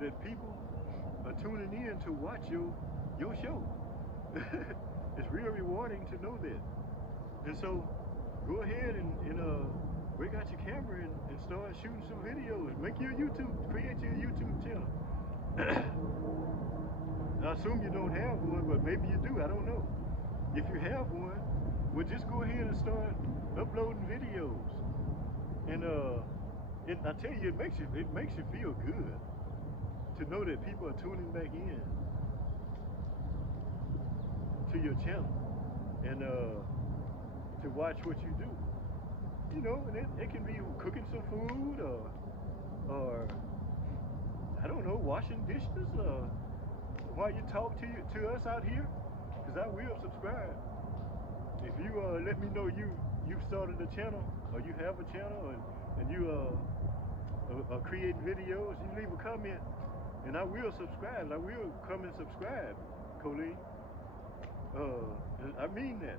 that people are tuning in to watch your show. It's real rewarding to know that. And so go ahead and break out your camera and start shooting some videos. Create your YouTube channel. I assume you don't have one, but maybe you do, I don't know. If you have one, well, just go ahead and start uploading videos. And I tell you, it makes you feel good to know that people are tuning back in to your channel and to watch what you do. You know, and it can be cooking some food or I don't know, washing dishes while you talk to us out here, because I will subscribe. If you let me know you you've started a channel or you have a channel and you create videos, you leave a comment and I will subscribe. I will come and subscribe, Colleen. I mean that.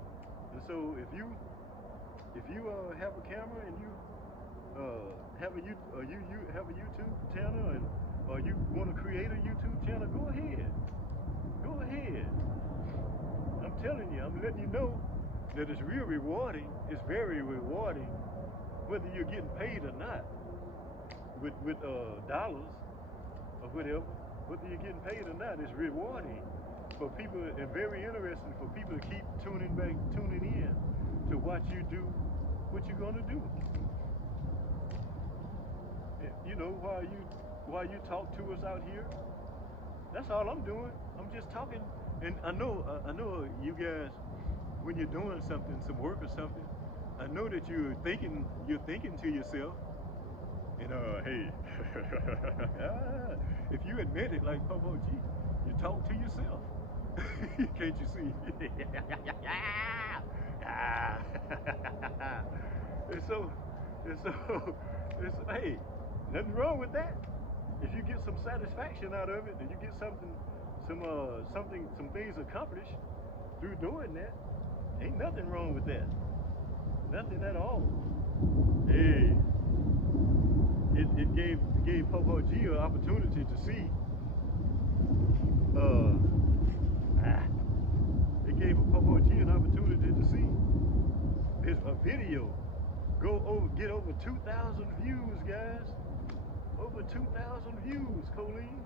And so if you have a camera and you have a YouTube channel or you want to create a YouTube channel, go ahead. Go ahead. I'm telling you, I'm letting you know that it's real rewarding. It's very rewarding, whether you're getting paid or not, with dollars or whatever. Whether you're getting paid or not, it's rewarding for people and very interesting for people to keep tuning in to watch you do what you're gonna do. You know, while you talk to us out here, that's all I'm doing. I'm just talking, and I know you guys, when you're doing something, some work or something, I know that you're thinking to yourself, and hey, if you admit it, like Popo G, you talk to yourself. Can't you see? It's hey, nothing wrong with that. If you get some satisfaction out of it, and you get some things accomplished through doing that, ain't nothing wrong with that. Nothing at all. Hey, it gave Popo G an opportunity to see. It gave Popo G an opportunity to see a video get over 2,000 views, guys. Over 2,000 views, Colleen.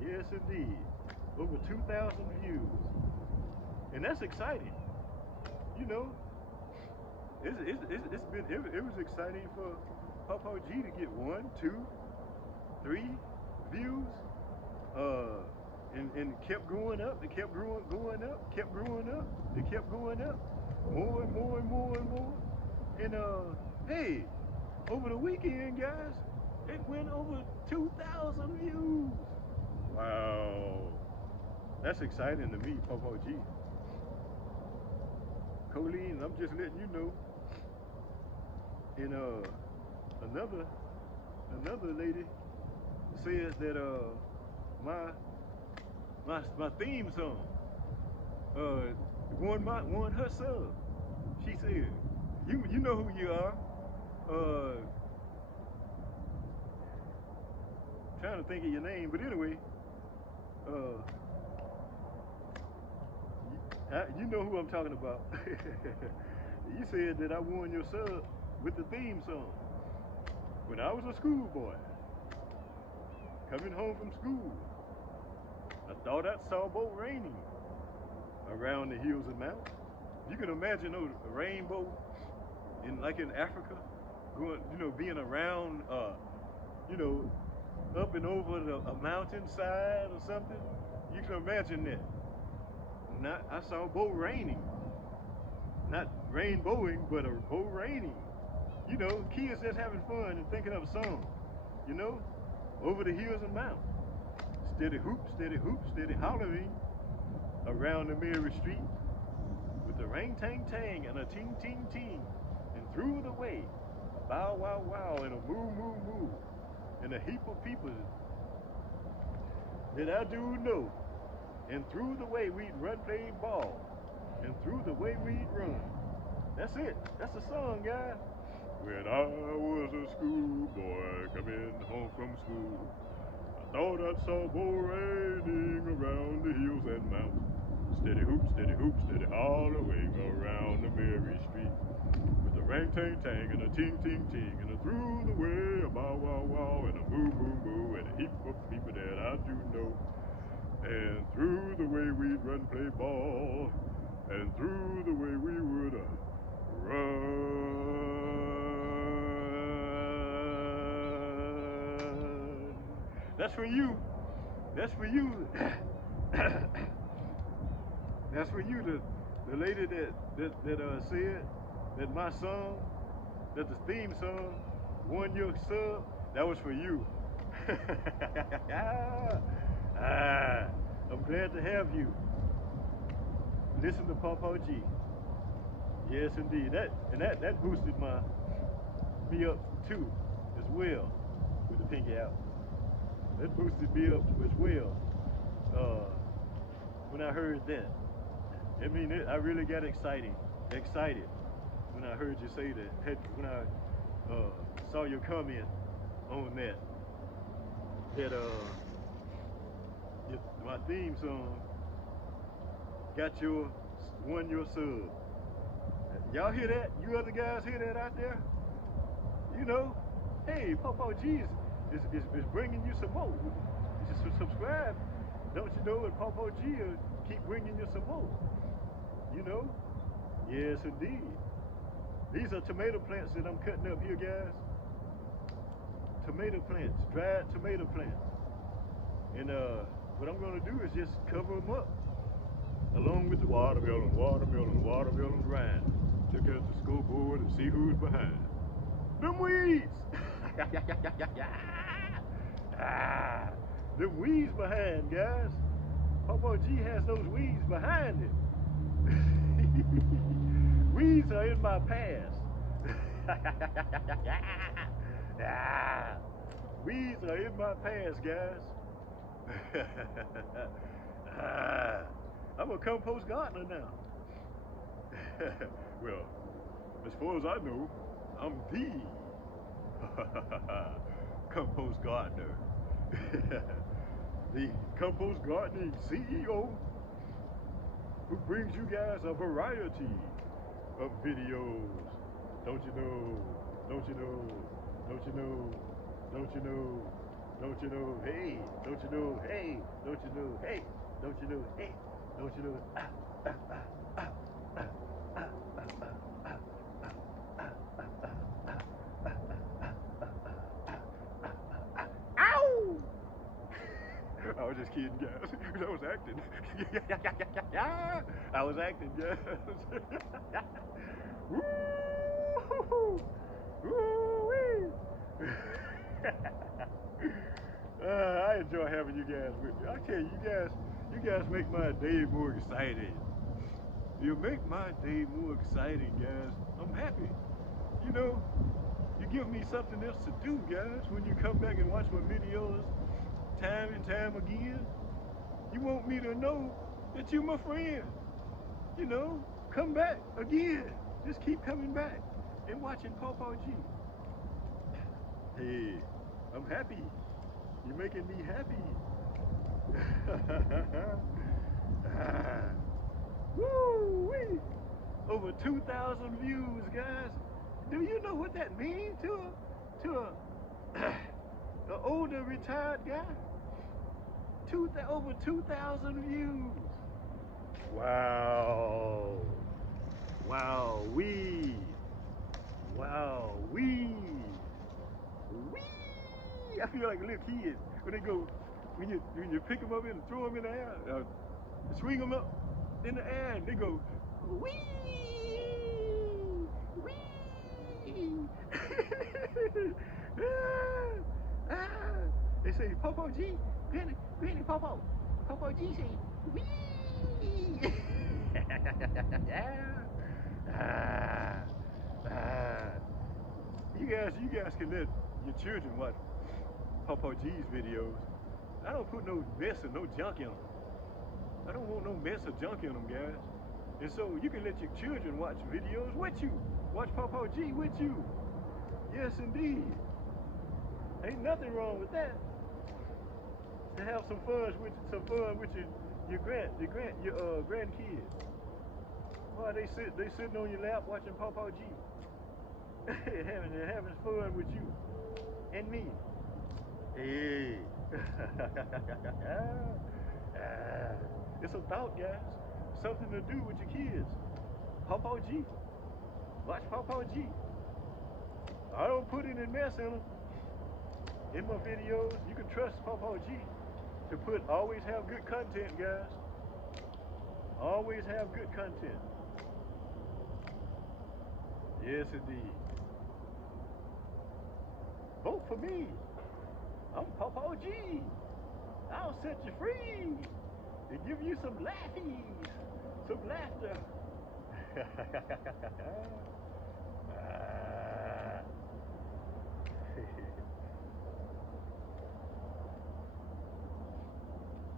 Yes, indeed. Over 2,000 views. And that's exciting. You know, it was exciting for Popo G to get 1, 2, 3 views. And kept going up. It kept going up. Kept growing up. It kept going up. More and more and more and more. And hey, over the weekend, guys, it went over 2,000 views. Wow, that's exciting to me, Popo G. Colleen, I'm just letting you know. And another lady said that my theme song won her sub. She said, you know who you are. Trying to think of your name, but anyway, you know who I'm talking about. You said that I won your sub with the theme song. When I was a schoolboy, coming home from school, I thought I saw boat raining around the hills and mountains. You can imagine a rainbow in Africa, going, being around, up and over a mountainside or something. You can imagine that. I saw boat raining, not rainbowing, but a boat raining. Kids just having fun and thinking of a song, over the hills and mountains. Steady hoop, steady hollering around the merry street with a ring tang tang and a ting ting ting, and through the way a bow wow wow and a moo moo moo, and a heap of people that I do know, and through the way we'd run play ball, and through the way we'd run. That's it. That's the song, guys. When I was a schoolboy coming home from school, I thought I saw boat raining around the hills and mountains. Steady hoop, steady hollering around the merry street with a rang tang tang and a ting ting ting, and a through the way a bow wow wow and a moo moo moo, and a heap of people that I do know, and through the way we'd run play ball, and through the way we would run. That's for you. That's for you. That's for you, the lady that said that my song, that the theme song won your sub. That was for you. I'm glad to have you. Listen to Papa G. Yes, indeed. That boosted me up too, as well, with the pinky out. That boosted me up as well. When I heard that, I mean, I really got excited when I heard you say that. When I saw your comment on that my theme song won your sub. Y'all hear that? You other guys hear that out there? You know, hey, Papa G is bringing you some more. You just subscribe. Don't you know? And Papa G will keep bringing you some more. You know? Yes, indeed. These are tomato plants that I'm cutting up here, guys. Tomato plants, dried tomato plants. And what I'm gonna do is just cover them up along with the watermelon rind. Check out the scoreboard and see who's behind. Them weeds! Them weeds behind, guys. Papa G has those weeds behind it. Weeds are in my past. Weeds are in my past, guys. I'm a compost gardener now. Well, as far as I know, I'm the compost gardener. The compost gardening CEO who brings you guys a variety of videos. Don't you know? Don't you know? Don't you know? Don't you know? Don't you know? Hey, don't you know? Hey, don't you know? Hey, don't you know? Hey, don't you know? Ow! I was just kidding, guys. I was acting. I was acting, guys. Woo! Woo-wee! I enjoy having you guys with me. I tell you, you guys make my day more exciting. You make my day more exciting, guys. I'm happy. You know, you give me something else to do, guys. When you come back and watch my videos time and time again, you want me to know that you're my friend. You know, come back again. Just keep coming back and watching Papa G. Hey, I'm happy. You're making me happy. Woo-wee! Over 2,000 views, guys. Do you know what that means to an older retired guy? Over 2,000 views. Wow. Wow-wee. Wow-wee. Wee! I feel like a little kid when they go, when you pick them up and throw them in the air, swing them up in the air, and they go, wee! Wee! They say, Papa G, Granny Papa G say, wee! You guys can let your children watch Papa G's videos. I don't put no mess or no junk in them. I don't want no mess or junk in them, guys. And so you can let your children watch videos with you. Watch Papa G with you. Yes, indeed. Ain't nothing wrong with that. To have some fun with your grandkids. Why they sitting on your lap watching Papa G. having fun with you and me. Hey. It's a thought, guys. Something to do with your kids. Papa G. Watch Papa G. I don't put any mess in them. In my videos, you can trust Papa G to always have good content, guys. Always have good content. Yes, indeed. Vote for me. I'm Papa G. I'll set you free and give you some laughies, some laughter.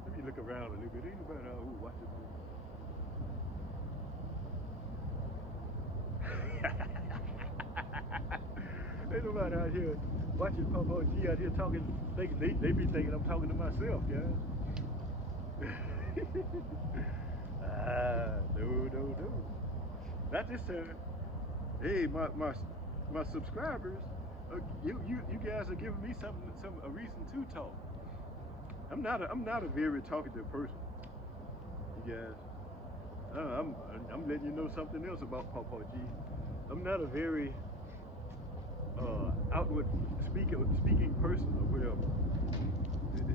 Let me look around a little bit. Ain't nobody out here watching me. Ain't nobody out here watching Papa G out here talking. They be thinking I'm talking to myself, guys. No. Not this time. Hey, my subscribers, you guys are giving me a reason to talk. I'm not a very talkative person, you guys. I'm letting you know something else about Papa G. I'm not a very outward speaking person or whatever.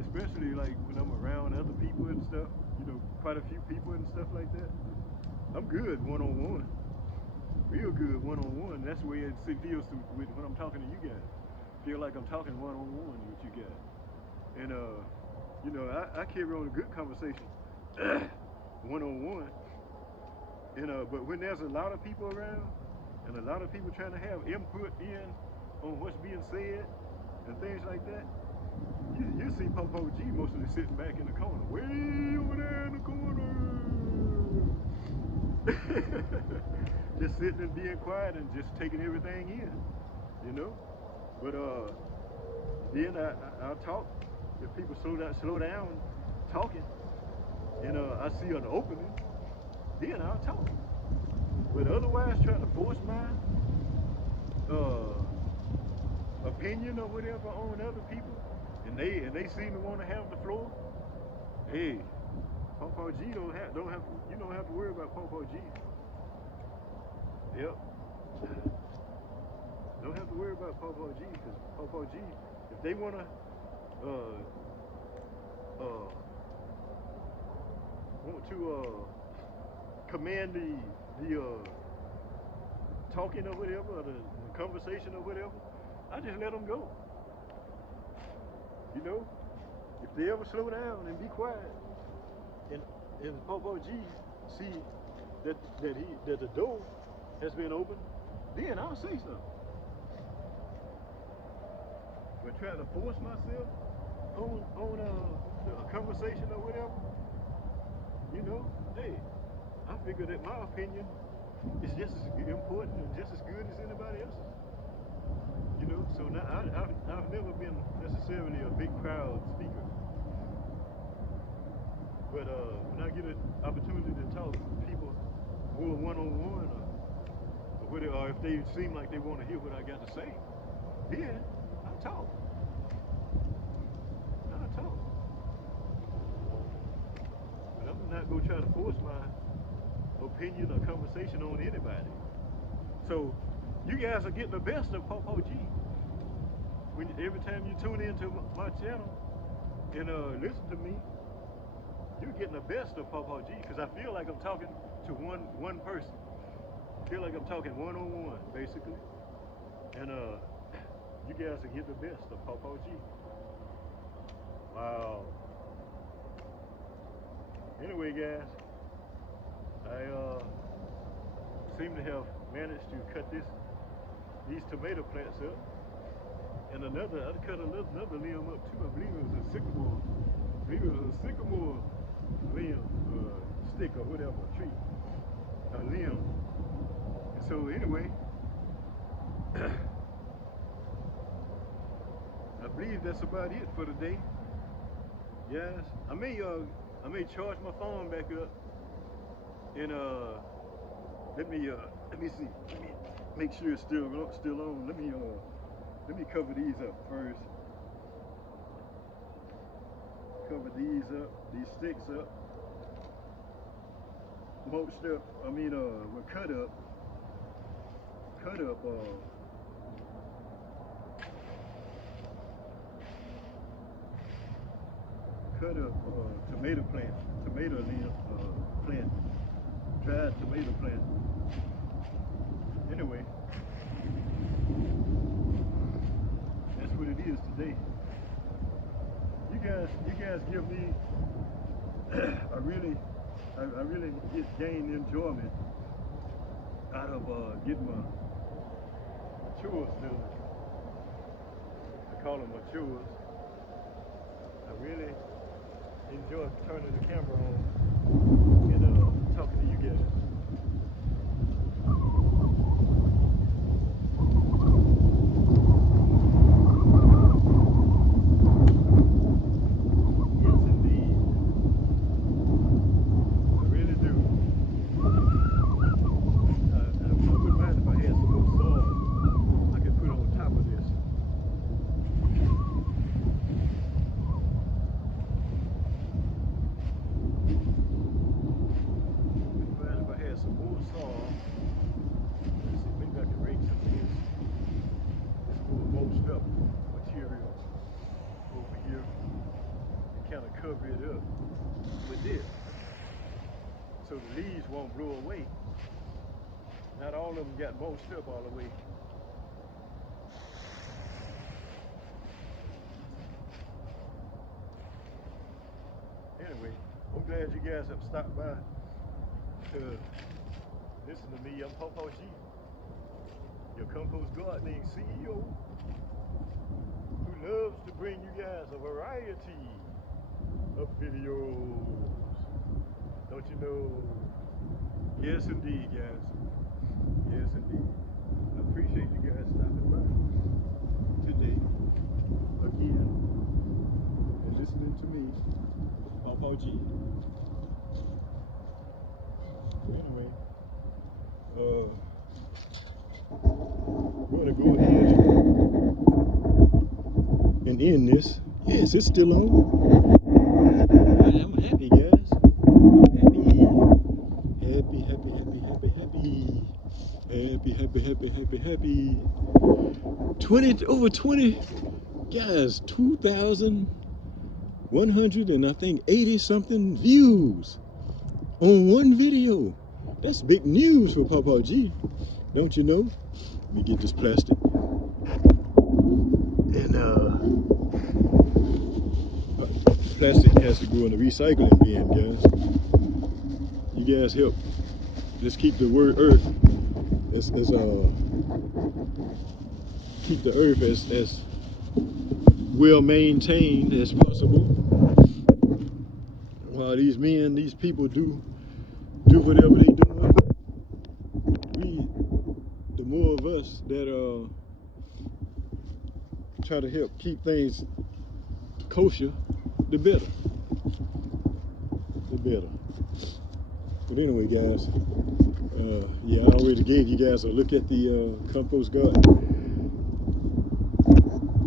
Especially like when I'm around other people and stuff, you know, quite a few people and stuff like that. I'm good one-on-one, real good one-on-one. That's the way it feels when I'm talking to you guys. Feel like I'm talking one-on-one with you guys. And you know, I carry on a good conversation one-on-one. And but when there's a lot of people around and a lot of people trying to have input in on what's being said and things like that, you see Popo G mostly sitting back in the corner, way over there in the corner. Just sitting and being quiet and just taking everything in, you know? But then I'll talk. If people slow down talking, and I see an opening, then I'll talk. But otherwise, trying to force my opinion or whatever on other people, and they seem to want to have the floor. Hey, Papa G don't have to worry about Papa G. Yep. Don't have to worry about Papa G, because Papa G, if they wanna want to command the talking or whatever, or the conversation or whatever, I just let them go. You know, if they ever slow down and be quiet, and Papa G see that the door has been opened, then I'll say something. But trying to force myself on a conversation or whatever, you know, hey, I figure that my opinion is just as important and just as good as anybody else's. You know, so now I've never been necessarily a big crowd speaker. But when I get an opportunity to talk to people more one-on-one, or if they seem like they want to hear what I got to say, then I'll talk. But I'm not going to try to force my opinion or conversation on anybody. So you guys are getting the best of Popo G. Every time you tune into my channel and listen to me, you're getting the best of Popo G, because I feel like I'm talking to one person. I feel like I'm talking one-on-one, basically. And you guys are getting the best of Popo G. Wow. Anyway, guys, I seem to have managed to cut these tomato plants up. And I'd cut another limb up too. I believe it was a sycamore. Limb, stick or whatever, tree, a limb. And so anyway, I believe that's about it for today. Yes, I may charge my phone back up, and let me see. Let me make sure it's still on. Let me cover these up first. Cover these up, these sticks up. Mulched up. We'll cut up. Cut up. Tomato plant, plant, dried tomato plant. Anyway, that's what it is today. guys give me I really gain enjoyment out of getting my chores done. I call them my chores. I really enjoy turning the camera on and talking to you guys. Kind of cover it up with this so the leaves won't blow away. Not all of them got mulched up all the way. Anyway, I'm glad you guys have stopped by to listen to me. I'm Popo G, your compost gardening CEO, who loves to bring you guys a variety of videos. Don't you know? Yes indeed, guys. Yes indeed. I appreciate you guys stopping by today again and listening to me, Papa G. Anyway, we're gonna go ahead and end this. Yes, it's still on. I'm happy, guys. Happy. 20 guys, 2,100 and I think 80 something views on one video. That's big news for Papa G. Don't you know? Let me get this plastic. And plastic has to go in the recycling bin, guys. You guys help. Let's keep the word earth. Let's keep the earth as well maintained as possible. While these men, these people do whatever they do. The more of us that try to help keep things kosher, the better. But anyway, guys, yeah, I already gave you guys a look at the compost garden.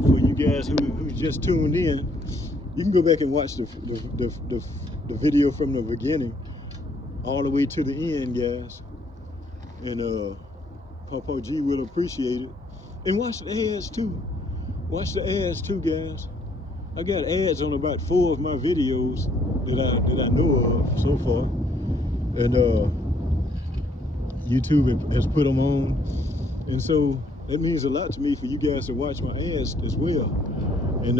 For you guys who just tuned in, you can go back and watch the video from the beginning all the way to the end, guys. And Papa G will appreciate it. And watch the ads too. Watch the ads too, guys. I got ads on about 4 of my videos that I know of so far. And YouTube has put them on. And so that means a lot to me for you guys to watch my ads as well. And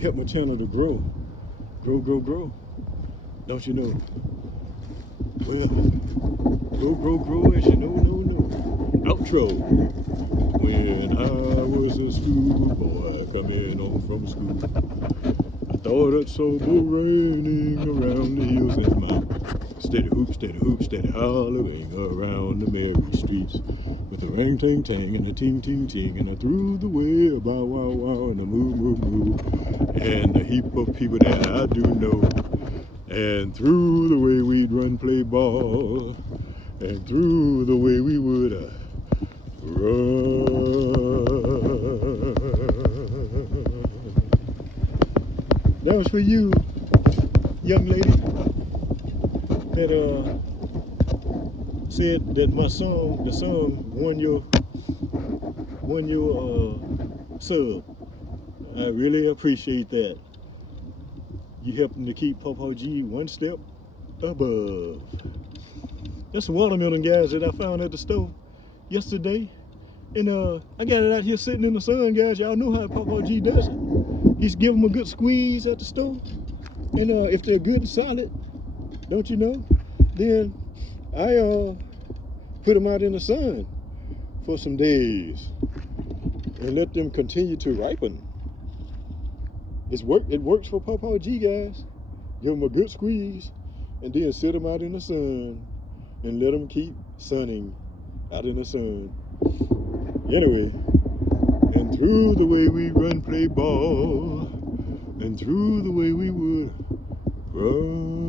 help my channel to grow. Grow. Don't you know? Well, grow as you know. Outro. When I was a schoolboy coming home from school, I thought I saw bull raining around the hills and mountains. Steady hoop, hollowing around the merry streets. With the ring ting tang and the ting ting, and I threw the way a bow wow and a moo, and a heap of people that I do know. And through the way we'd run play ball, and through the way we would run. That was for you, young lady, that said that the song won your sub. I really appreciate that. You helping to keep Papa G one step above. That's some watermelon, guys, that I found at the store yesterday. And I got it out here sitting in the sun, guys. Y'all know how Papa G does it. He's give them a good squeeze at the store. And if they're good and solid, don't you know, then I put them out in the sun for some days and let them continue to ripen. It works for Pawpaw G, guys. Give them a good squeeze and then sit them out in the sun and let them keep sunning out in the sun. Anyway, and through the way we run, play ball, and through the way we would run.